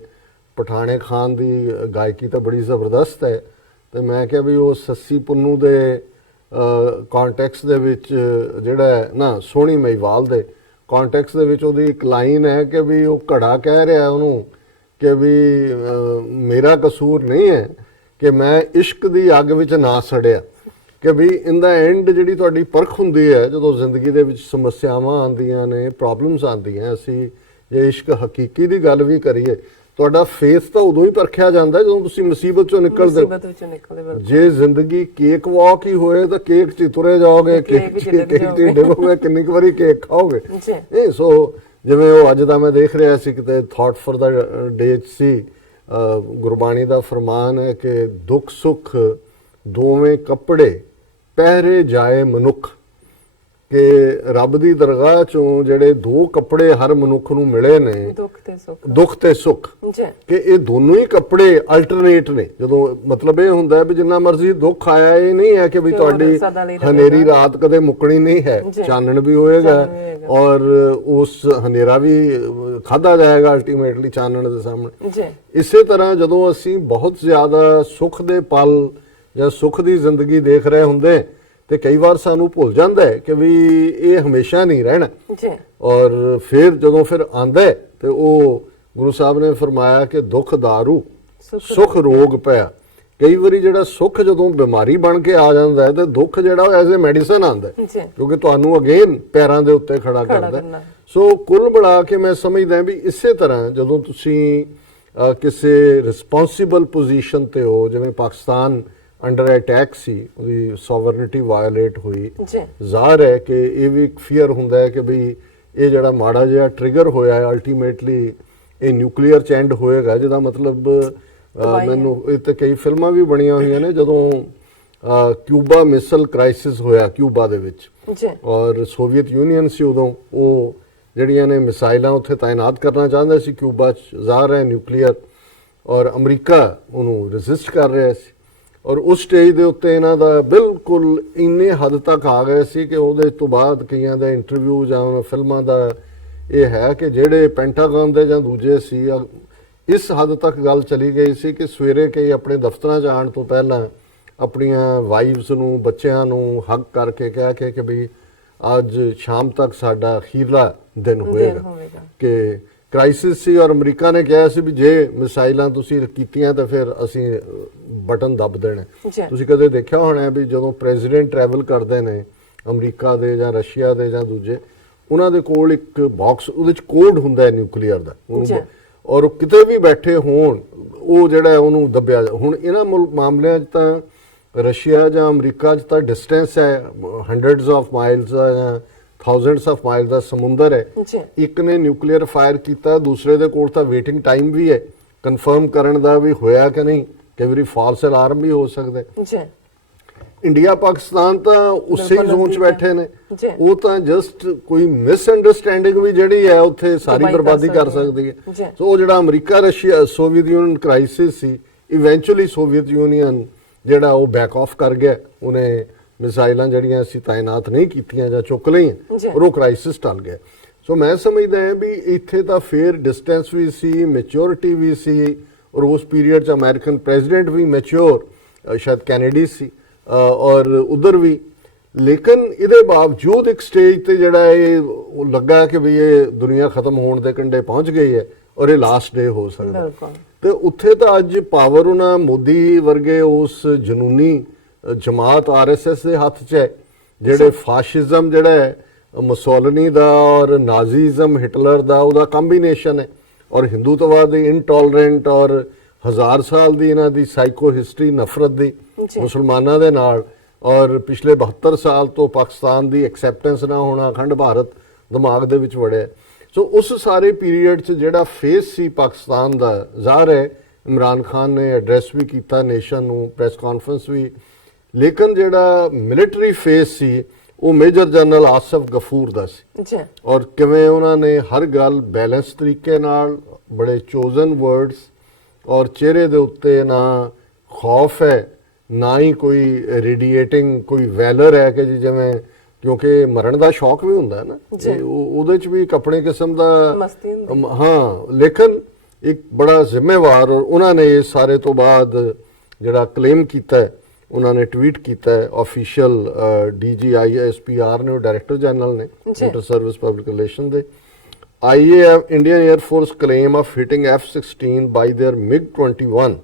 ਪਠਾਣੇ ਖਾਨ ਦੀ ਗਾਇਕੀ ਤਾਂ ਬੜੀ ਜ਼ਬਰਦਸਤ ਹੈ, ਤੇ ਮੈਂ ਕਿਹਾ ਵੀ ਉਹ ਸੱਸੀ ਪੁੰਨੂ ਦੇ ਕੰਟੈਕਸਟ ਦੇ ਵਿੱਚ ਜਿਹੜਾ ਨਾ ਸੋਹਣੀ ਮਹੀਵਾਲ ਦੇ ਕੰਟੈਕਸਟ ਦੇ ਵਿੱਚ ਉਹਦੀ ਇੱਕ ਲਾਈਨ ਹੈ ਕਿ ਵੀ ਉਹ ਘੜਾ ਕਹਿ ਰਿਹਾ ਉਹਨੂੰ ਕਿ ਵੀ ਮੇਰਾ ਕਸੂਰ ਨਹੀਂ ਹੈ ਕਿ ਮੈਂ ਇਸ਼ਕ ਦੀ ਅੱਗ ਵਿੱਚ ਨਾ ਸੜਿਆ, ਕਿ ਵੀ ਇਨ ਦਾ ਐਂਡ ਜਿਹੜੀ ਤੁਹਾਡੀ ਪਰਖ ਹੁੰਦੀ ਹੈ ਜਦੋਂ ਜ਼ਿੰਦਗੀ ਦੇ ਵਿੱਚ ਸਮੱਸਿਆਵਾਂ ਆਉਂਦੀਆਂ ਨੇ, ਪ੍ਰੋਬਲਮਸ ਆਉਂਦੀਆਂ, ਅਸੀਂ ਜੇ ਇਸ਼ਕ ਹਕੀਕੀ ਦੀ ਗੱਲ ਵੀ ਕਰੀਏ, ਤੁਹਾਡਾ ਫੇਥ ਤਾਂ ਉਦੋਂ ਹੀ ਪਰਖਿਆ ਜਾਂਦਾ ਜਦੋਂ ਤੁਸੀਂ ਮੁਸੀਬਤ ਚੋਂ ਨਿਕਲਦੇ ਹੋ। ਜੇ ਜ਼ਿੰਦਗੀ ਕੇਕ ਵਾਕ ਹੀ ਹੋਏ ਤਾਂ ਕੇਕ 'ਚ ਤੁਰੇ ਜਾਓਗੇ, ਕੇਕ 'ਚ ਡਿੱਗੋਗੇ, ਕਿੰਨੀ ਕੁ ਵਾਰੀ ਕੇਕ ਖਾਓਗੇ। ਇਹ ਸੋ ਜਿਵੇਂ ਉਹ ਅੱਜ ਦਾ ਮੈਂ ਦੇਖ ਰਿਹਾ ਸੀ ਕਿਤੇ ਥਾਟ ਫॉर ਦਾ ਡੇ 'ਚ ਸੀ, ਗੁਰਬਾਣੀ ਦਾ ਫਰਮਾਨ ਹੈ ਕਿ ਦੁੱਖ ਸੁੱਖ ਦੋਵੇਂ ਕੱਪੜੇ ਪਹਿਰੇ ਜਾਏ ਮਨੁੱਖ, ਕਿ ਰੱਬ ਦੀ ਦਰਗਾਹ ਚੋਂ ਜਿਹੜੇ 2 ਕੱਪੜੇ ਹਰ ਮਨੁੱਖ ਨੂੰ ਮਿਲੇ ਨੇ, ਦੁੱਖ ਤੇ ਸੁੱਖ, ਕਿ ਇਹ ਦੋਨੋਂ ਹੀ ਕੱਪੜੇ ਅਲਟਰਨੇਟ ਨੇ। ਜਦੋਂ ਮਤਲਬ ਇਹ ਹੁੰਦਾ ਵੀ ਜਿੰਨਾ ਮਰਜ਼ੀ ਦੁੱਖ ਆਇਆ, ਇਹ ਨਹੀਂ ਹੈ ਕਿ ਵੀ ਤੁਹਾਡੀ ਹਨੇਰੀ ਰਾਤ ਕਦੇ ਮੁੱਕਣੀ ਨਹੀਂ ਹੈ, ਚਾਨਣ ਵੀ ਹੋਏਗਾ ਔਰ ਉਸ ਹਨੇਰਾ ਵੀ ਖਾਧਾ ਜਾਏਗਾ ਅਲਟੀਮੇਟਲੀ ਚਾਨਣ ਦੇ ਸਾਹਮਣੇ। ਇਸੇ ਤਰ੍ਹਾਂ ਜਦੋਂ ਅਸੀਂ ਬਹੁਤ ਜ਼ਿਆਦਾ ਸੁੱਖ ਦੇ ਪਲ ਜਾਂ ਸੁੱਖ ਦੀ ਜ਼ਿੰਦਗੀ ਦੇਖ ਰਹੇ ਹੁੰਦੇ ਤੇ ਕਈ ਵਾਰ ਸਾਨੂੰ ਭੁੱਲ ਜਾਂਦਾ ਹੈ ਕਿ ਵੀ ਇਹ ਹਮੇਸ਼ਾ ਨਹੀਂ ਰਹਿਣਾ, ਔਰ ਫਿਰ ਜਦੋਂ ਫਿਰ ਆਂਦਾ ਤੇ ਉਹ ਗੁਰੂ ਸਾਹਿਬ ਨੇ ਫਰਮਾਇਆ ਕਿ ਦੁੱਖ ਦਾਰੂ ਸੁੱਖ ਰੋਗ ਪਿਆ। ਕਈ ਵਾਰੀ ਜਿਹੜਾ ਸੁੱਖ ਜਦੋਂ ਬਿਮਾਰੀ ਬਣ ਕੇ ਆ ਜਾਂਦਾ ਹੈ ਤੇ ਦੁੱਖ ਜਿਹੜਾ ਉਹ ਐਜ਼ ਅ ਮੈਡੀਸਨ ਆਂਦਾ, ਕਿਉਂਕਿ ਤੁਹਾਨੂੰ ਅਗੇਨ ਪੈਰਾਂ ਦੇ ਉੱਤੇ ਖੜਾ ਕਰਦਾ। ਸੋ ਕੁੱਲ ਮਿਲਾ ਕੇ ਮੈਂ ਸਮਝਦਾ ਵੀ ਇਸੇ ਤਰ੍ਹਾਂ ਜਦੋਂ ਤੁਸੀਂ ਕਿਸੇ ਰਿਸਪੌਂਸਿਬਲ ਪੋਜੀਸ਼ਨ ਤੇ ਹੋ, ਜਿਵੇਂ ਪਾਕਿਸਤਾਨ ਅੰਡਰ ਅਟੈਕ ਸੀ, ਉਹਦੀ ਸੋਵਰਨਿਟੀ ਵਾਇਓਲੇਟ ਹੋਈ, ਜ਼ਾਹਰ ਹੈ ਕਿ ਇਹ ਵੀ ਇੱਕ ਫੀਅਰ ਹੁੰਦਾ ਹੈ ਕਿ ਬਈ ਇਹ ਜਿਹੜਾ ਮਾੜਾ ਜਿਹਾ ਟ੍ਰਿਗਰ ਹੋਇਆ ਹੈ ਅਲਟੀਮੇਟਲੀ ਇਹ ਨਿਊਕਲੀਅਰ ਚ ਐਂਡ ਹੋਏਗਾ, ਜਿਹਦਾ ਮਤਲਬ ਮੈਨੂੰ ਇਹ ਤੇ ਕਈ ਫਿਲਮਾਂ ਵੀ ਬਣੀਆਂ ਹੋਈਆਂ ਨੇ ਜਦੋਂ ਕਿਊਬਾ ਮਿਸਲ ਕ੍ਰਾਈਸਿਸ ਹੋਇਆ ਕਿਊਬਾ ਦੇ ਵਿੱਚ, ਔਰ ਸੋਵੀਅਤ ਯੂਨੀਅਨ ਸੀ ਉਦੋਂ, ਉਹ ਜਿਹੜੀਆਂ ਨੇ ਮਿਸਾਈਲਾਂ ਉੱਥੇ ਤਾਇਨਾਤ ਕਰਨਾ ਚਾਹੁੰਦੇ ਸੀ ਕਿਊਬਾ 'ਚ, ਜ਼ਾਹਰ ਹੈ ਨਿਊਕਲੀਅਰ, ਔਰ ਅਮਰੀਕਾ ਉਹਨੂੰ ਰੈਜ਼ਿਸਟ ਕਰ ਰਿਹਾ ਸੀ। ਔਰ ਉਸ ਸਟੇਜ ਦੇ ਉੱਤੇ ਇਹਨਾਂ ਦਾ ਬਿਲਕੁਲ ਇੰਨੇ ਹੱਦ ਤੱਕ ਆ ਗਏ ਸੀ ਕਿ ਉਹਦੇ ਤੋਂ ਬਾਅਦ ਕਈਆਂ ਦੇ ਇੰਟਰਵਿਊ ਜਾਂ ਫਿਲਮਾਂ ਦਾ ਇਹ ਹੈ ਕਿ ਜਿਹੜੇ ਪੈਂਟਾਗਨ ਦੇ ਜਾਂ ਦੂਜੇ ਸੀ, ਇਸ ਹੱਦ ਤੱਕ ਗੱਲ ਚਲੀ ਗਈ ਸੀ ਕਿ ਸਵੇਰੇ ਕਈ ਆਪਣੇ ਦਫ਼ਤਰਾਂ 'ਚ ਆਉਣ ਤੋਂ ਪਹਿਲਾਂ ਆਪਣੀਆਂ ਵਾਈਫਸ ਨੂੰ, ਬੱਚਿਆਂ ਨੂੰ ਹੱਗ ਕਰਕੇ ਕਹਿ ਕੇ ਕਿ ਵੀ ਅੱਜ ਸ਼ਾਮ ਤੱਕ ਸਾਡਾ ਅਖੀਰਲਾ ਦਿਨ ਹੋਏਗਾ, ਕਿ ਕ੍ਰਾਈਸਿਸ ਸੀ। ਔਰ ਅਮਰੀਕਾ ਨੇ ਕਿਹਾ ਸੀ ਵੀ ਜੇ ਮਿਸਾਈਲਾਂ ਤੁਸੀਂ ਕੀਤੀਆਂ ਤਾਂ ਫਿਰ ਅਸੀਂ ਬਟਨ ਦੱਬ ਦੇਣਾ। ਤੁਸੀਂ ਕਦੇ ਦੇਖਿਆ ਹੋਣਾ ਵੀ ਜਦੋਂ ਪ੍ਰੈਜ਼ੀਡੈਂਟ ਟਰੈਵਲ ਕਰਦੇ ਨੇ ਅਮਰੀਕਾ ਦੇ ਜਾਂ ਰਸ਼ੀਆ ਦੇ ਜਾਂ ਦੂਜੇ, ਉਹਨਾਂ ਦੇ ਕੋਲ ਇੱਕ ਬਾਕਸ, ਉਹਦੇ 'ਚ ਕੋਡ ਹੁੰਦਾ ਹੈ ਨਿਊਕਲੀਅਰ ਦਾ, ਔਰ ਉਹ ਕਿਤੇ ਵੀ ਬੈਠੇ ਹੋਣ ਉਹ ਜਿਹੜਾ ਉਹਨੂੰ ਦੱਬਿਆ। ਹੁਣ ਇਹਨਾਂ ਮਾਮਲਿਆਂ 'ਚ ਤਾਂ ਰਸ਼ੀਆ ਜਾਂ ਅਮਰੀਕਾ 'ਚ ਤਾਂ ਡਿਸਟੈਂਸ ਹੈ ਹੰਡਰਡਸ ਆਫ ਮਾਈਲਸ ਜਾਂ ਥਾਊਜ਼ੈਂਡਸ ਆਫ ਮਾਈਲ ਦਾ ਸਮੁੰਦਰ ਹੈ, ਇੱਕ ਨੇ ਨਿਊਕਲੀਅਰ ਫਾਇਰ ਕੀਤਾ, ਦੂਸਰੇ ਦੇ ਕੋਲ ਤਾਂ ਵੇਟਿੰਗ ਟਾਈਮ ਵੀ ਹੈ ਕਨਫਰਮ ਕਰਨ ਦਾ ਵੀ ਹੋਇਆ ਕਿ ਨਹੀਂ, ਕਈ ਵਾਰੀ ਫਾਲਸ ਅਲਾਰਮ ਵੀ ਹੋ ਸਕਦਾ। ਇੰਡੀਆ ਪਾਕਿਸਤਾਨ ਤਾਂ ਉਸੇ ਜ਼ੋਨ 'ਚ ਬੈਠੇ ਨੇ, ਉਹ ਤਾਂ ਜਸਟ ਕੋਈ ਮਿਸ ਅੰਡਰਸਟੈਂਡਿੰਗ ਵੀ ਜਿਹੜੀ ਹੈ ਉੱਥੇ ਸਾਰੀ ਬਰਬਾਦੀ ਕਰ ਸਕਦੀ ਹੈ। ਸੋ ਉਹ ਜਿਹੜਾ America Russia Soviet Union crisis ਸੀ, ਇਵੈਂਚੁਅਲੀ ਸੋਵੀਅਤ ਯੂਨੀਅਨ ਜਿਹੜਾ ਉਹ ਬੈਕ ਆਫ ਕਰ ਗਿਆ, ਉਹਨੇ ਮਿਸਾਈਲਾਂ ਜਿਹੜੀਆਂ ਅਸੀਂ ਤਾਇਨਾਤ ਨਹੀਂ ਕੀਤੀਆਂ ਜਾਂ ਚੁੱਕ ਲਈਆਂ ਜੀ। ਔਰ ਉਹ ਕ੍ਰਾਈਸਿਸ ਟਲ ਗਿਆ। ਸੋ ਮੈਂ ਸਮਝਦਾ ਹਾਂ ਵੀ ਇੱਥੇ ਤਾਂ ਫੇਰ ਡਿਸਟੈਂਸ ਵੀ ਸੀ, ਮੈਚਿਓਰਿਟੀ ਵੀ ਸੀ, ਔਰ ਉਸ ਪੀਰੀਅਡ 'ਚ ਅਮਰੀਕਨ ਪ੍ਰੈਜ਼ੀਡੈਂਟ ਵੀ ਮੈਚਿਓਰ, ਸ਼ਾਇਦ ਕੈਨੇਡੀ ਸੀ, ਔਰ ਉਧਰ ਵੀ। ਲੇਕਿਨ ਇਹਦੇ ਬਾਵਜੂਦ ਇੱਕ ਸਟੇਜ ਤੇ ਜਿਹੜਾ ਇਹ ਲੱਗਾ ਕਿ ਵੀ ਇਹ ਦੁਨੀਆ ਖਤਮ ਹੋਣ ਦੇ ਕੰਢੇ ਪਹੁੰਚ ਗਈ ਹੈ ਔਰ ਇਹ ਲਾਸਟ ਡੇ ਹੋ ਸਕਦਾ। ਬਿਲਕੁਲ। ਤੇ ਉੱਥੇ ਤਾਂ ਅੱਜ ਪਾਵਰ ਉਹਨਾਂ ਮੋਦੀ ਵਰਗੇ ਉਸ ਜਨੂਨੀ ਜਮਾਤ ਆਰਐਸਐਸ ਦੇ ਹੱਥ 'ਚ ਹੈ, ਜਿਹੜੇ ਫਾਸ਼ਿਜ਼ਮ ਜਿਹੜਾ ਹੈ ਮੁਸੋਲਿਨੀ ਦਾ ਔਰ ਨਾਜ਼ੀਜ਼ਮ ਹਿਟਲਰ ਦਾ ਉਹਦਾ ਕੰਬੀਨੇਸ਼ਨ ਹੈ, ਔਰ ਹਿੰਦੂਤਵਾਦ ਦੀ ਇਨਟੋਲਰੈਂਟ ਔਰ 1000 ਸਾਲ ਦੀ ਇਹਨਾਂ ਦੀ ਸਾਈਕੋ ਹਿਸਟਰੀ ਨਫ਼ਰਤ ਦੀ ਮੁਸਲਮਾਨਾਂ ਦੇ ਨਾਲ, ਔਰ ਪਿਛਲੇ 72 ਸਾਲ ਤੋਂ ਪਾਕਿਸਤਾਨ ਦੀ ਐਕਸੈਪਟੈਂਸ ਨਾ ਹੋਣਾ, ਅਖੰਡ ਭਾਰਤ ਦਿਮਾਗ ਦੇ ਵਿੱਚ ਵੜਿਆ। ਸੋ ਉਸ ਸਾਰੇ ਪੀਰੀਅਡ 'ਚ ਜਿਹੜਾ ਫੇਸ ਸੀ ਪਾਕਿਸਤਾਨ ਦਾ, ਜ਼ਾਹਰ ਹੈ ਇਮਰਾਨ ਖਾਨ ਨੇ ਐਡਰੈਸ ਵੀ ਕੀਤਾ ਨੇਸ਼ਨ ਨੂੰ, ਪ੍ਰੈਸ ਕਾਨਫਰੰਸ ਵੀ, ਲੇਕਿਨ ਜਿਹੜਾ ਮਿਲਟਰੀ ਫੇਸ ਸੀ ਉਹ ਮੇਜਰ ਜਨਰਲ ਆਸਫ ਗਫੂਰ ਦਾ ਸੀ ਜੀ। ਔਰ ਕਿਵੇਂ ਉਹਨਾਂ ਨੇ ਹਰ ਗੱਲ ਬੈਲੈਂਸ ਤਰੀਕੇ ਨਾਲ, ਬੜੇ ਚੋਜ਼ਨ ਵਰਡਸ, ਔਰ ਚਿਹਰੇ ਦੇ ਉੱਤੇ ਨਾ ਖੌਫ ਹੈ ਨਾ ਹੀ ਕੋਈ ਰੇਡੀਏਟਿੰਗ ਕੋਈ ਵੈਲਰ ਹੈ ਕਿ ਜਿਵੇਂ, ਕਿਉਂਕਿ ਮਰਨ ਦਾ ਸ਼ੌਕ ਵੀ ਹੁੰਦਾ ਹੈ ਨਾ, ਉਹਦੇ 'ਚ ਵੀ ਇੱਕ ਆਪਣੇ ਕਿਸਮ ਦਾ ਮਸਤੀ ਹੁੰਦੀ। ਹਾਂ, ਲੇਕਿਨ ਇੱਕ ਬੜਾ ਜ਼ਿੰਮੇਵਾਰ, ਔਰ ਉਹਨਾਂ ਨੇ ਇਸ ਸਾਰੇ ਤੋਂ ਬਾਅਦ ਜਿਹੜਾ ਕਲੇਮ ਕੀਤਾ ਹੈ, ਉਹਨਾਂ ਨੇ ਟਵੀਟ ਕੀਤਾ ਹੈ ਆਫੀਸ਼ੀਅਲ DGISPR ਨੇ, ਡਾਇਰੈਕਟਰ ਜਨਰਲ ਨੇ ਇੰਟਰ ਸਰਵਿਸ ਪਬਲਿਕ ਰਿਲੇਸ਼ਨ ਦੇ, IAF Indian Air Force claim of hitting F-16 by their MiG-21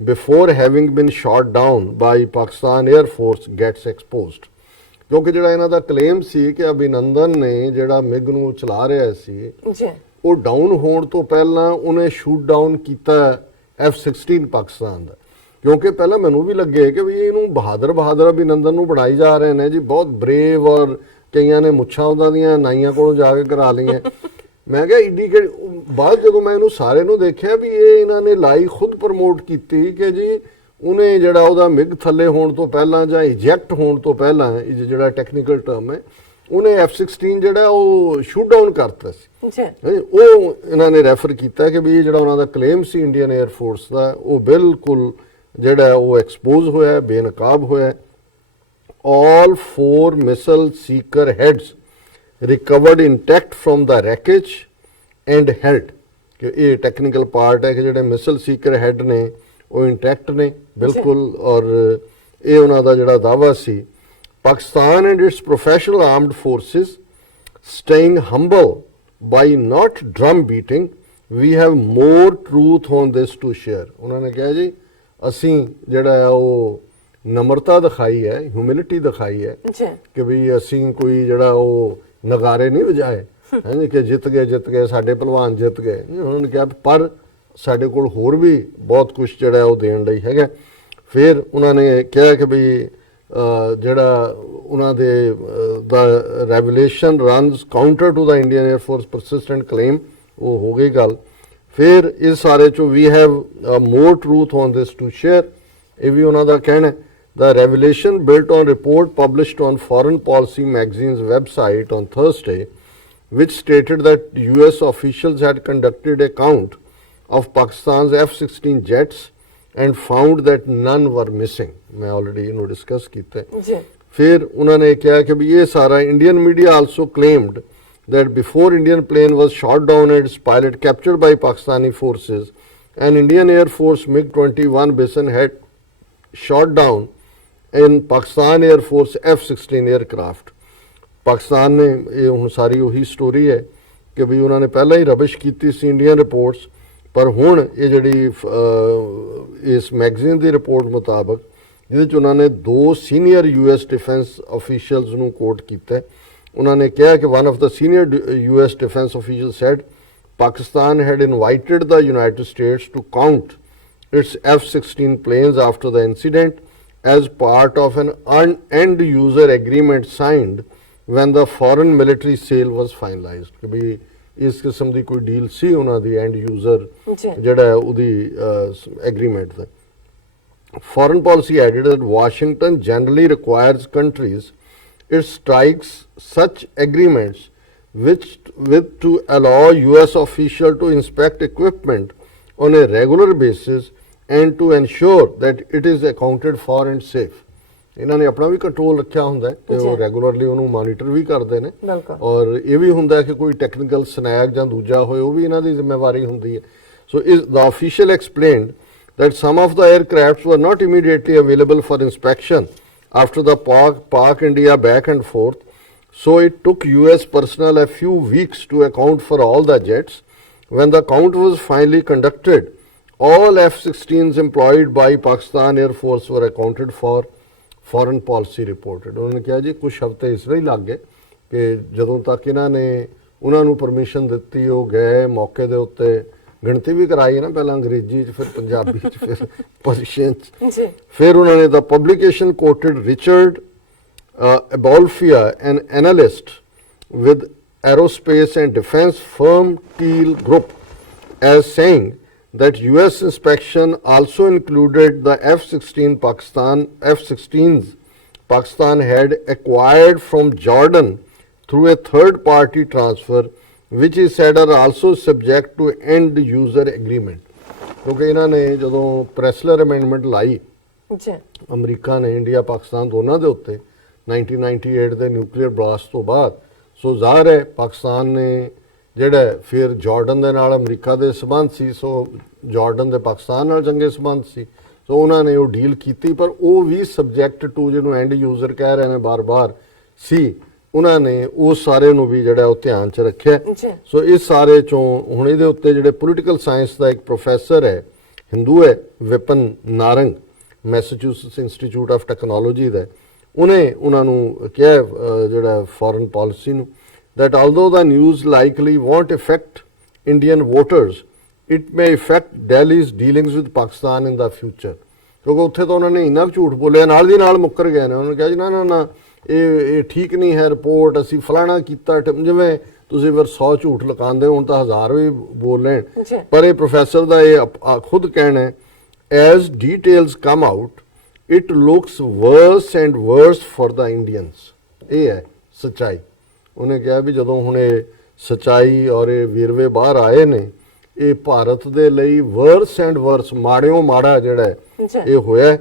before having been shot down by Pakistan Air Force gets exposed। ਕਿਉਂਕਿ ਜਿਹੜਾ ਇਹਨਾਂ ਦਾ claim ਸੀ ਕਿ ਅਭਿਨੰਦਨ ਨੇ ਜਿਹੜਾ MIG ਨੂੰ ਚਲਾ ਰਿਹਾ ਸੀ ਉਹ ਡਾਊਨ ਹੋਣ ਤੋਂ ਪਹਿਲਾਂ ਉਹਨੇ ਸ਼ੂਟ ਡਾਊਨ ਕੀਤਾ F-16 ਪਾਕਿਸਤਾਨ ਦਾ। ਕਿਉਂਕਿ ਪਹਿਲਾਂ ਮੈਨੂੰ ਵੀ ਲੱਗੇ ਕਿ ਵੀ ਇਹਨੂੰ ਬਹਾਦਰ ਅਭਿਨੰਦਨ ਨੂੰ ਬਣਾਈ ਜਾ ਰਹੇ ਨੇ ਜੀ, ਬਹੁਤ ਬਰੇਵ, ਔਰ ਕਈਆਂ ਨੇ ਮੁੱਛਾਂ ਉਹਨਾਂ ਦੀਆਂ ਨਾਈਆਂ ਕੋਲੋਂ ਜਾ ਕੇ ਕਰਾ ਲਈਆਂ। ਮੈਂ ਕਿਹਾ ਇੱਡੀ ਕਿ ਬਾਅਦ ਜਦੋਂ ਮੈਂ ਇਹਨੂੰ ਸਾਰੇ ਨੂੰ ਦੇਖਿਆ ਵੀ ਇਹ ਇਹਨਾਂ ਨੇ ਲਾਈ ਖੁਦ ਪ੍ਰਮੋਟ ਕੀਤੀ ਕਿ ਜੀ ਉਹਨੇ ਜਿਹੜਾ ਉਹਦਾ ਮਿਗ ਥੱਲੇ ਹੋਣ ਤੋਂ ਪਹਿਲਾਂ ਜਾਂ ਇਜੈਕਟ ਹੋਣ ਤੋਂ ਪਹਿਲਾਂ, ਇਹ ਜਿਹੜਾ ਟੈਕਨੀਕਲ ਟਰਮ ਹੈ, ਉਹਨੇ F-16 ਜਿਹੜਾ ਉਹ ਸ਼ੂਟ ਡਾਊਨ ਕਰਤਾ ਸੀ। ਉਹ ਇਹਨਾਂ ਨੇ ਰੈਫਰ ਕੀਤਾ ਕਿ ਵੀ ਜਿਹੜਾ ਉਹਨਾਂ ਦਾ ਕਲੇਮ ਸੀ ਇੰਡੀਅਨ 에ਅਰ ਫੋਰਸ ਦਾ, ਉਹ ਬਿਲਕੁਲ ਜਿਹੜਾ ਉਹ ਐਕਸਪੋਜ਼ ਹੋਇਆ, ਬੇਨਕਾਬ ਹੋਇਆ। All 4 missile seeker heads recovered intact from the wreckage and held, ਕਿ ਇਹ ਟੈਕਨੀਕਲ ਪਾਰਟ ਹੈ ਕਿ ਜਿਹੜੇ ਮਿਸਲ ਸੀਕਰ ਹੈਡ ਨੇ ਉਹ ਇੰਟੈਕਟ ਨੇ ਬਿਲਕੁਲ, ਔਰ ਇਹ ਉਹਨਾਂ ਦਾ ਜਿਹੜਾ ਦਾਅਵਾ ਸੀ। Pakistan and its professional armed forces staying humble by not drum beating, we have more truth on this to share। ਉਹਨਾਂ ਨੇ ਕਿਹਾ ਜੀ ਅਸੀਂ ਜਿਹੜਾ ਉਹ ਨਮਰਤਾ ਦਿਖਾਈ ਹੈ, ਹਿਊਮਿਲਿਟੀ ਦਿਖਾਈ ਹੈ ਕਿ ਵੀ ਅਸੀਂ ਕੋਈ ਜਿਹੜਾ ਉਹ ਨਗਾਰੇ ਨਹੀਂ ਵਜਾਏ ਹੈ ਕਿ ਜਿੱਤ ਗਏ ਸਾਡੇ ਪਹਿਲਵਾਨ ਜਿੱਤ ਗਏ। ਉਹਨਾਂ ਨੇ ਕਿਹਾ ਪਰ ਸਾਡੇ ਕੋਲ ਹੋਰ ਵੀ ਬਹੁਤ ਕੁਝ ਜਿਹੜਾ ਉਹ ਦੇਣ ਲਈ ਹੈਗਾ। ਫਿਰ ਉਹਨਾਂ ਨੇ ਕਿਹਾ ਕਿ ਵੀ ਜਿਹੜਾ ਉਹਨਾਂ ਦੇ ਦਾ revolution runs counter to the Indian air force persistent claim, ਉਹ ਹੋ ਗਈ ਗੱਲ। ਫਿਰ ਇਸ ਸਾਰੇ ਚੋਂ ਵੀ have more truth on this to share, ਇਹ ਵੀ ਉਹਨਾਂ ਦਾ ਕਹਿਣਾ। The revelation built on report published on Foreign Policy magazine's website on Thursday, which stated that US officials had conducted a count of Pakistan's F-16 jets and found that none were missing। मैं already discuss ਕੀਤਾ। फिर उन्होंने कहा कि ये सारा Indian media also claimed that before Indian plane was shot down and its pilot captured by Pakistani forces, an Indian Air Force MiG-21 Bison had shot down in Pakistan Air Force F-16 aircraft। Pakistan ਨੇ ਇਹ ਹੁਣ ਸਾਰੀ ਉਹੀ story ਹੈ ਕਿ ਵੀ ਉਹਨਾਂ ਨੇ ਪਹਿਲਾਂ ਹੀ ਰਬਿਸ਼ ਕੀਤੀ ਸੀ ਇੰਡੀਅਨ ਰਿਪੋਰਟਸ, ਪਰ ਹੁਣ ਇਹ ਜਿਹੜੀ ਇਸ ਮੈਗਜ਼ੀਨ ਦੀ ਰਿਪੋਰਟ ਮੁਤਾਬਕ ਜਿਹਦੇ 'ਚ ਉਹਨਾਂ ਨੇ 2 ਸੀਨੀਅਰ US ਡਿਫੈਂਸ ਅਫੀਸ਼ੀਅਲਸ ਨੂੰ ਕੋਟ ਕੀਤਾ। ਉਹਨਾਂ ਨੇ ਕਿਹਾ ਕਿ one of the senior US defense officials said Pakistan had invited the United States to count its F-16 planes after the incident as part of an end user agreement signed when the foreign military sale was finalized। ਕਿ ਵੀ ਇਸ ਕਿਸਮ ਦੀ ਕੋਈ deal ਸੀ ਉਹਨਾਂ ਦੀ and user ਜਿਹੜਾ ਉਹਦੀ agreement the. Foreign policy added that Washington generally requires countries it strikes such agreements with to allow US officials to inspect equipment on a regular basis and to ensure that it is accounted for and safe। ਇਹਨਾਂ ਨੇ ਆਪਣਾ ਵੀ control ਰੱਖਿਆ ਹੁੰਦਾ ਹੈ ਤੇ ਉਹ regularly ਉਹਨੂੰ monitor ਵੀ ਕਰਦੇ ਨੇ ਔਰ ਇਹ ਵੀ ਹੁੰਦਾ ਹੈ ਕਿ ਕੋਈ ਟੈਕਨੀਕਲ ਸਨੈਗ ਜਾਂ ਦੂਜਾ ਹੋਏ ਉਹ ਵੀ ਇਹਨਾਂ ਦੀ ਜ਼ਿੰਮੇਵਾਰੀ ਹੁੰਦੀ ਹੈ ਸੋ ਇਸ ਦਾ official explained that some of the aircrafts were not immediately available for inspection after the Pak India back and forth. So it took US personnel a few weeks to account for all the jets. When the count was finally conducted, all F-16s employed by Pakistan Air Force were accounted for. Foreign policy reported. उन्होंने कहा जी कुछ हफ्ते इस तरह ही लग गए कि ਜਦੋਂ ਤੱਕ ਇਹਨਾਂ ਨੇ ਉਹਨਾਂ ਨੂੰ ਪਰਮਿਸ਼ਨ ਦਿੱਤੀ ਉਹ ਗਏ ਮੌਕੇ ਦੇ ਉੱਤੇ ਗਿਣਤੀ ਵੀ ਕਰਾਈ ਨਾ ਪਹਿਲਾਂ ਅੰਗਰੇਜ਼ੀ ਚ ਫਿਰ ਪੰਜਾਬੀ ਚ ਫਿਰ ਪਰਸ਼ੀਅਨ ਚ ਫਿਰ ਉਹਨਾਂ ਨੇ ਦਾ publication quoted Richard Aboulafia an analyst with aerospace and defense firm Teal Group as saying that US inspection also included the F-16s Pakistan had acquired from Jordan through a third party transfer which he said are also subject to end user agreement. ਕਿਉਂਕਿ ਇਹਨਾਂ ਨੇ ਜਦੋਂ ਪ੍ਰੈਸਲਰ amendment ਲਾਈ America ਨੇ India Pakistan ਦੋਨਾਂ ਦੇ ਉੱਤੇ 1998 ਦੇ ਨਿਊਕਲੀਅਰ ਬਲਾਸਟ ਤੋਂ ਬਾਅਦ ਸੋ ਜ਼ਾਹਰ ਹੈ ਪਾਕਿਸਤਾਨ ਨੇ ਜਿਹੜਾ ਫਿਰ ਜਾਰਡਨ ਦੇ ਨਾਲ ਅਮਰੀਕਾ ਦੇ ਸਬੰਧ ਸੀ ਸੋ ਜਾਰਡਨ ਦੇ ਪਾਕਿਸਤਾਨ ਨਾਲ ਚੰਗੇ ਸਬੰਧ ਸੀ ਸੋ ਉਹਨਾਂ ਨੇ ਉਹ ਡੀਲ ਕੀਤੀ ਪਰ ਉਹ ਵੀ ਸਬਜੈਕਟ ਟੂ ਜਿਹਨੂੰ ਐਂਡ ਯੂਜ਼ਰ ਕਹਿ ਰਹੇ ਨੇ ਬਾਰ-ਬਾਰ ਸੀ ਉਹਨਾਂ ਨੇ ਉਹ ਸਾਰੇ ਨੂੰ ਵੀ ਜਿਹੜਾ ਉਹ ਧਿਆਨ 'ਚ ਰੱਖਿਆ ਸੋ ਇਸ ਸਾਰੇ ਚੋਂ ਹੁਣ ਇਹਦੇ ਉੱਤੇ ਜਿਹੜੇ ਪੋਲੀਟੀਕਲ ਸਾਇੰਸ ਦਾ ਇੱਕ ਪ੍ਰੋਫੈਸਰ ਹੈ ਹਿੰਦੂ ਹੈ Vipin Narang Massachusetts Institute of Technology ਦਾ ਉਹਨੇ ਉਹਨਾਂ ਨੂੰ ਕਿਹਾ ਜਿਹੜਾ ਫੋਰਨ ਪਾਲਿਸੀ ਨੂੰ that although the news likely won't affect Indian voters, it may affect Delhi's dealings with Pakistan in the future. ਕਿਉਂਕਿ ਉੱਥੇ ਤਾਂ ਉਹਨਾਂ ਨੇ ਇੰਨਾ ਝੂਠ ਬੋਲਿਆ ਨਾਲ ਦੀ ਨਾਲ ਮੁੱਕਰ ਗਏ ਨੇ ਉਹਨਾਂ ਨੇ ਕਿਹਾ ਜੀ ਨਾ ਇਹ ਠੀਕ ਨਹੀਂ ਹੈ ਰਿਪੋਰਟ ਅਸੀਂ ਫਲਾਣਾ ਕੀਤਾ ਜਿਵੇਂ ਤੁਸੀਂ ਫਿਰ 100 ਝੂਠ ਲਗਾਉਂਦੇ ਹੁਣ ਤਾਂ 1000 ਵੀ ਬੋਲ ਲੈਣ ਪਰ ਇਹ ਪ੍ਰੋਫੈਸਰ ਦਾ ਇਹ ਖੁਦ ਕਹਿਣਾ ਹੈ as details come out it looks worse and worse for the Indians. ਇਹ ਹੈ ਸੱਚਾਈ ਉਹਨੇ ਕਿਹਾ ਵੀ ਜਦੋਂ ਹੁਣ ਇਹ ਸਚਾਈ ਔਰ ਇਹ ਵੇਰਵੇ ਬਾਹਰ ਆਏ ਨੇ ਇਹ ਭਾਰਤ ਦੇ ਲਈ ਵਰਸ ਐਂਡ ਵਰਸ ਮਾੜਿਓਂ ਮਾੜਾ ਜਿਹੜਾ ਇਹ ਹੋਇਆ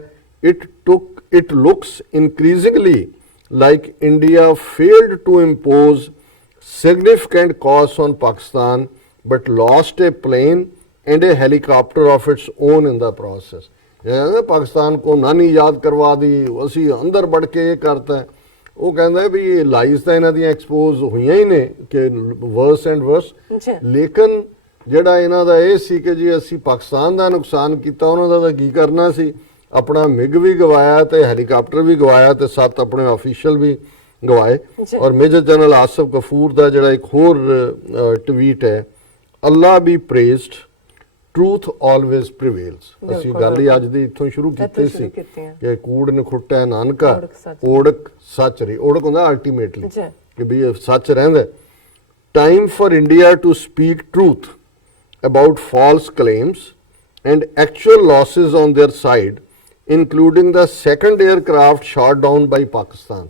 it looks increasingly like India failed to impose significant costs on Pakistan but lost a plane and a helicopter of its own in the process. Pakistan ਕੋ ਨਾਨੀ ਯਾਦ ਕਰਵਾ ਦੀ ਅਸੀਂ ਅੰਦਰ ਵੜ ਕੇ ਇਹ ਕਰਤਾ ਉਹ ਕਹਿੰਦਾ ਵੀ ਇਹ ਲਾਈਜ਼ ਤਾਂ ਇਹਨਾਂ ਦੀਆਂ ਐਕਸਪੋਜ਼ ਹੋਈਆਂ ਹੀ ਨੇ ਕਿ ਵਰਸ ਐਂਡ ਵਰਸ ਲੇਕਿਨ ਜਿਹੜਾ ਇਹਨਾਂ ਦਾ ਇਹ ਸੀ ਕਿ ਜੀ ਅਸੀਂ ਪਾਕਿਸਤਾਨ ਦਾ ਨੁਕਸਾਨ ਕੀਤਾ ਉਹਨਾਂ ਦਾ ਤਾਂ ਕੀ ਕਰਨਾ ਸੀ ਆਪਣਾ ਮਿਗ ਵੀ ਗਵਾਇਆ ਤੇ ਹੈਲੀਕਾਪਟਰ ਵੀ ਗਵਾਇਆ ਤੇ 7 ਆਪਣੇ ਆਫੀਸ਼ੀਅਲ ਵੀ ਗਵਾਏ ਔਰ ਮੇਜਰ ਜਨਰਲ ਆਸਫ ਗਫੂਰ ਦਾ ਜਿਹੜਾ ਇੱਕ ਹੋਰ ਟਵੀਟ ਹੈ ਅੱਲਾ ਬੀ ਪ੍ਰੇਜ਼ਡ ਟਰੂਥ ਆਲਵੇਜ਼ ਪ੍ਰੀਵੇਲਸ ਅਸੀਂ ਗੱਲ ਹੀ ਅੱਜ ਦੀ ਇੱਥੋਂ ਸ਼ੁਰੂ ਕੀਤੀ ਸੀ ਕਿ ਕੂੜ ਨਖੁੱਟਾ ਨਾਨਕਾ ਓੜਕ ਸੱਚ ਰਹੀ ਓੜਕ ਹੁੰਦਾ ਅਲਟੀਮੇਟਲੀ ਕਿ ਵੀ ਇਹ ਸੱਚ ਰਹਿੰਦਾ time for India to speak truth about false claims and actual losses on their side including the second aircraft shot down by Pakistan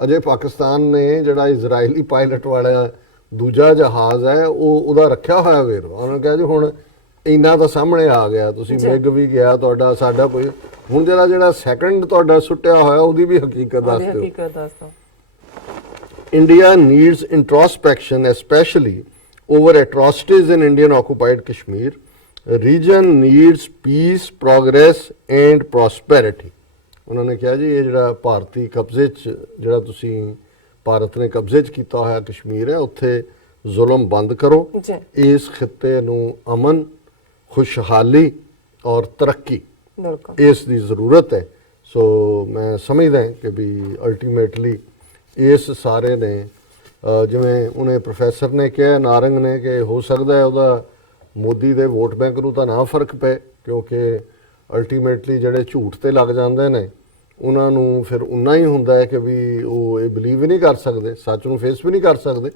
ਅਜੇ ਪਾਕਿਸਤਾਨ ਨੇ ਜਿਹੜਾ ਇਜ਼ਰਾਈਲੀ ਪਾਇਲਟ ਵਾਲਾ ਦੂਜਾ ਜਹਾਜ਼ ਹੈ ਉਹਦਾ ਰੱਖਿਆ ਹੋਇਆ ਵੇਰ ਉਹਨਾਂ ਨੇ ਕਿਹਾ ਜੀ ਹੁਣ ਇੰਨਾ ਤਾਂ ਸਾਹਮਣੇ ਆ ਗਿਆ ਤੁਸੀਂ ਮਿਗ ਵੀ ਗਿਆ ਤੁਹਾਡਾ ਸਾਡਾ ਕੋਈ ਹੁਣ ਜਿਹੜਾ ਸੈਕੰਡ ਤੁਹਾਡਾ ਸੁੱਟਿਆ ਹੋਇਆ ਉਹਦੀ ਵੀ ਹਕੀਕਤ ਦੱਸ ਦਿਓ India needs introspection especially over atrocities in Indian occupied Kashmir region needs peace progress and prosperity ਉਹਨਾਂ ਨੇ ਕਿਹਾ ਜੀ ਇਹ ਜਿਹੜਾ ਭਾਰਤੀ ਕਬਜ਼ੇ 'ਚ ਜਿਹੜਾ ਤੁਸੀਂ ਭਾਰਤ ਨੇ ਕਬਜ਼ੇ 'ਚ ਕੀਤਾ ਹੋਇਆ ਕਸ਼ਮੀਰ ਹੈ ਉੱਥੇ ਜ਼ੁਲਮ ਬੰਦ ਕਰੋ ਇਸ ਖਿੱਤੇ ਨੂੰ ਅਮਨ खुशहाली और तरक्की इस दी ज़रूरत है सो मैं समझदा कि भी अल्टीमेटली इस सारे ने जिवें उन्हें प्रोफैसर ने कहा नारंग ने कि हो सकता है वह मोदी दे वोट बैंक नूं तां ना फर्क पे क्योंकि अल्टीमेटली जिहड़े झूठ ते लग जांदे ने ਉਹਨਾਂ ਨੂੰ ਫਿਰ ਉਨਾ ਹੀ ਹੁੰਦਾ ਹੈ ਕਿ ਵੀ ਉਹ ਇਹ ਬਿਲੀਵ ਹੀ ਨਹੀਂ ਕਰ ਸਕਦੇ ਸੱਚ ਨੂੰ ਫੇਸ ਵੀ ਨਹੀਂ ਕਰ ਸਕਦੇ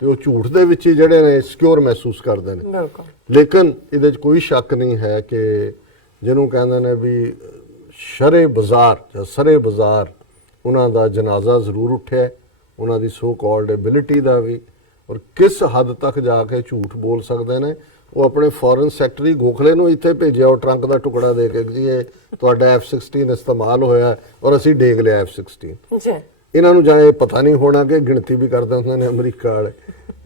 ਤੇ ਉਹ ਝੂਠ ਦੇ ਵਿੱਚ ਹੀ ਜਿਹੜੇ ਨੇ ਸਿਕਿਉਰ ਮਹਿਸੂਸ ਕਰਦੇ ਨੇ ਲੇਕਿਨ ਇਹਦੇ 'ਚ ਕੋਈ ਸ਼ੱਕ ਨਹੀਂ ਹੈ ਕਿ ਜਿਹਨੂੰ ਕਹਿੰਦੇ ਨੇ ਵੀ ਸ਼ਰੇ ਬਾਜ਼ਾਰ ਜਾਂ ਸਰੇ ਬਾਜ਼ਾਰ ਉਹਨਾਂ ਦਾ ਜਨਾਜ਼ਾ ਜ਼ਰੂਰ ਉੱਠਿਆ ਉਹਨਾਂ ਦੀ ਸੋ ਕਾਲਡ ਐਬਿਲਿਟੀ ਦਾ ਵੀ ਔਰ ਕਿਸ ਹੱਦ ਤੱਕ ਜਾ ਕੇ ਝੂਠ ਬੋਲ ਸਕਦੇ ਨੇ ਉਹ ਆਪਣੇ ਫੋਰਨ ਸੈਕਟਰੀ ਗੋਖਲੇ ਨੂੰ ਇੱਥੇ ਭੇਜਿਆ, ਉਹ ਟਰੰਕ ਦਾ ਟੁਕੜਾ ਦੇ ਕੇ ਜੀ ਇਹ ਤੁਹਾਡਾ F-16 ਇਸਤੇਮਾਲ ਹੋਇਆ ਔਰ ਅਸੀਂ ਡੇਗ ਲਿਆ F-16। ਜੀ ਇਹਨਾਂ ਨੂੰ ਜਾਂ ਇਹ ਪਤਾ ਨਹੀਂ ਹੋਣਾ ਕਿ ਗਿਣਤੀ ਵੀ ਕਰਦੇ ਹੁੰਦੇ ਨੇ ਅਮਰੀਕਾ ਵਾਲੇ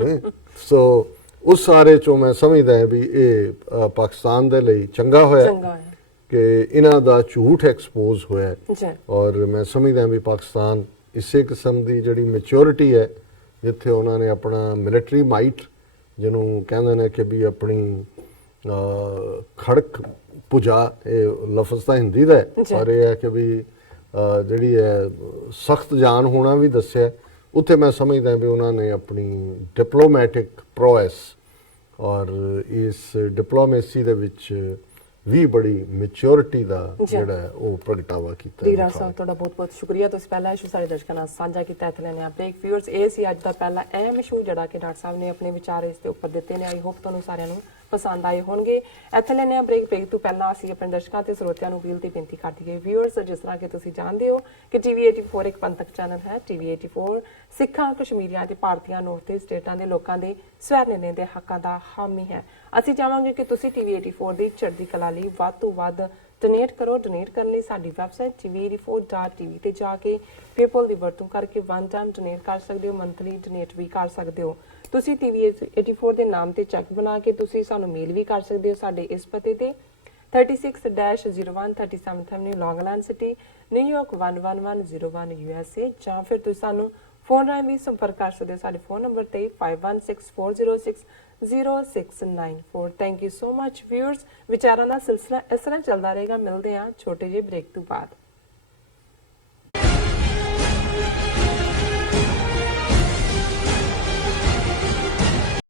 ਹੈਂ। ਸੋ ਉਸ ਸਾਰੇ ਚੋਂ ਮੈਂ ਸਮਝਦਾ ਵੀ ਇਹ ਪਾਕਿਸਤਾਨ ਦੇ ਲਈ ਚੰਗਾ ਹੋਇਆ ਚੰਗਾ ਹੈ ਕਿ ਇਹਨਾਂ ਦਾ ਝੂਠ ਐਕਸਪੋਜ਼ ਹੋਇਆ ਜੀ ਔਰ ਮੈਂ ਸਮਝਦਾ ਵੀ ਪਾਕਿਸਤਾਨ ਇਸੇ ਕਿਸਮ ਦੀ ਜਿਹੜੀ ਮੈਚੁਰਿਟੀ ਹੈ, ਜਿੱਥੇ ਉਹਨਾਂ ਨੇ ਆਪਣਾ ਮਿਲਟਰੀ ਮਾਈਟ ਜਿਹਨੂੰ ਕਹਿੰਦੇ ਨੇ ਕਿ ਵੀ ਆਪਣੀ ਖੜਕ ਪੁਜਾ, ਇਹ ਲਫ਼ਜ਼ ਤਾਂ ਹਿੰਦੀ ਦਾ ਹੈ ਪਰ ਇਹ ਹੈ ਕਿ ਵੀ ਜਿਹੜੀ ਹੈ ਸਖਤ ਜਾਨ ਹੋਣਾ ਵੀ ਦੱਸਿਆ। ਉੱਥੇ ਮੈਂ ਸਮਝਦਾ ਵੀ ਉਹਨਾਂ ਨੇ ਆਪਣੀ ਡਿਪਲੋਮੈਟਿਕ ਪ੍ਰੋਐਸ ਔਰ ਇਸ ਡਿਪਲੋਮੇਸੀ ਦੇ ਵਿੱਚ ਵੀ ਬੜੀ ਮੈਚੁਰਿਟੀ ਦਾ ਜਿਹੜਾ ਹੈ ਉਹ ਪ੍ਰਗਟਾਵਾ ਕੀਤਾ। ਧੀਰਾ ਸਾਹਿਬ ਤੁਹਾਡਾ ਬਹੁਤ ਬਹੁਤ ਸ਼ੁਕਰੀਆ, ਤੁਸੀਂ ਪਹਿਲਾ ਇਸ਼ੂ ਸਾਡੇ ਦਰਸ਼ਕਾਂ ਨਾਲ ਸਾਂਝਾ ਕੀਤਾ। ਇੱਥੇ ਲੈਣੇ ਆਪਣੇ ਇੱਕ ਵਿਊਅਰਸ, ਇਹ ਸੀ ਅੱਜ ਦਾ ਪਹਿਲਾ ਅਹਿਮ ਇਸ਼ੂ ਜਿਹੜਾ ਕਿ ਡਾਕਟਰ ਸਾਹਿਬ ਨੇ ਆਪਣੇ ਵਿਚਾਰ ਇਸ ਦੇ ਉੱਪਰ ਦਿੱਤੇ ਨੇ। ਆਈ ਹੋਪ ਤੁਹਾਨੂੰ ਸਾਰਿਆਂ ਨੂੰ ਪਸੰਦ ਆਏ ਹੋਣਗੇ। ਇੱਥੇ ਲੈਣੇ ਆ ਬ੍ਰੇਕ ਤੋਂ ਪਹਿਲਾਂ ਅਸੀਂ ਆਪਣੇ ਦਰਸ਼ਕਾਂ ਤੇ ਸਰੋਤਿਆਂ ਨੂੰ ਅਪੀਲ ਤੇ ਬੇਨਤੀ ਕਰ ਦਈਏ। ਵਿਊਅਰਸ, ਜਿਸ ਤਰ੍ਹਾਂ ਕਿ ਤੁਸੀਂ ਜਾਣਦੇ ਹੋ ਕਿ ਟੀਵੀ 84 ਇੱਕ ਪੰਥਕ ਚੈਨਲ ਹੈ। ਟੀਵੀ 84 ਸਿੱਖਾਂ, ਕਸ਼ਮੀਰੀਆਂ ਤੇ ਭਾਰਤੀਆਂ ਨੌਰਥ ਈਸਟ ਸਟੇਟਾਂ ਦੇ ਲੋਕਾਂ ਦੇ ਸਵੈ ਨਿਰਣੇ ਦੇ ਹੱਕਾਂ ਦਾ ਹਾਮੀ ਹੈ। ਅਸੀਂ ਚਾਹਾਂਗੇ ਕਿ ਤੁਸੀਂ ਟੀਵੀ 84 ਦੀ ਚੜ੍ਹਦੀ ਕਲਾ ਲਈ ਵੱਧ ਤੋਂ ਵੱਧ ਡੋਨੇਟ ਕਰੋ। ਡੋਨੇਟ ਕਰਨ ਲਈ ਸਾਡੀ ਵੈਬਸਾਈਟ tv84.tv ਤੇ ਜਾ ਕੇ ਪੇਪਲ ਦੀ ਵਰਤੋਂ ਕਰਕੇ ਵਨ ਟਾਈਮ ਡੋਨੇਟ ਕਰ ਸਕਦੇ ਹੋ, ਮੰਥਲੀ ਡੋਨੇਟ ਵੀ ਕਰ ਸਕਦੇ ਹੋ। ਤੁਸੀਂ ਟੀਵੀ 84 ਦੇ ਨਾਮ ਤੇ ਚੈੱਕ ਬਣਾ ਕੇ ਤੁਸੀਂ ਸਾਨੂੰ ਮੇਲ ਵੀ ਕਰ ਸਕਦੇ ਹੋ ਸਾਡੇ ਇਸ ਪਤੇ ਤੇ 36-01 37th Avenue, Long Island City, New York 11101 USA, ਜਾਂ ਫਿਰ ਤੁਸੀਂ ਸਾਨੂੰ ਫੋਨ ਰਾਹੀਂ ਵੀ ਸੰਪਰਕ ਕਰ ਸਕਦੇ ਹੋ ਸਾਡੇ ਫੋਨ ਨੰਬਰ ਤੇ 5164060694। Thank you so much viewers. ਵਿਚਾਰਾਂ ਦਾ ਸਿਲਸਿਲਾ ਇਸ ਤਰ੍ਹਾਂ ਚੱਲਦਾ ਰਹੇਗਾ। ਮਿਲਦੇ ਹਾਂ ਛੋਟੇ ਜਿਹੇ ਬ੍ਰੇਕ ਤੋਂ ਬਾਅਦ।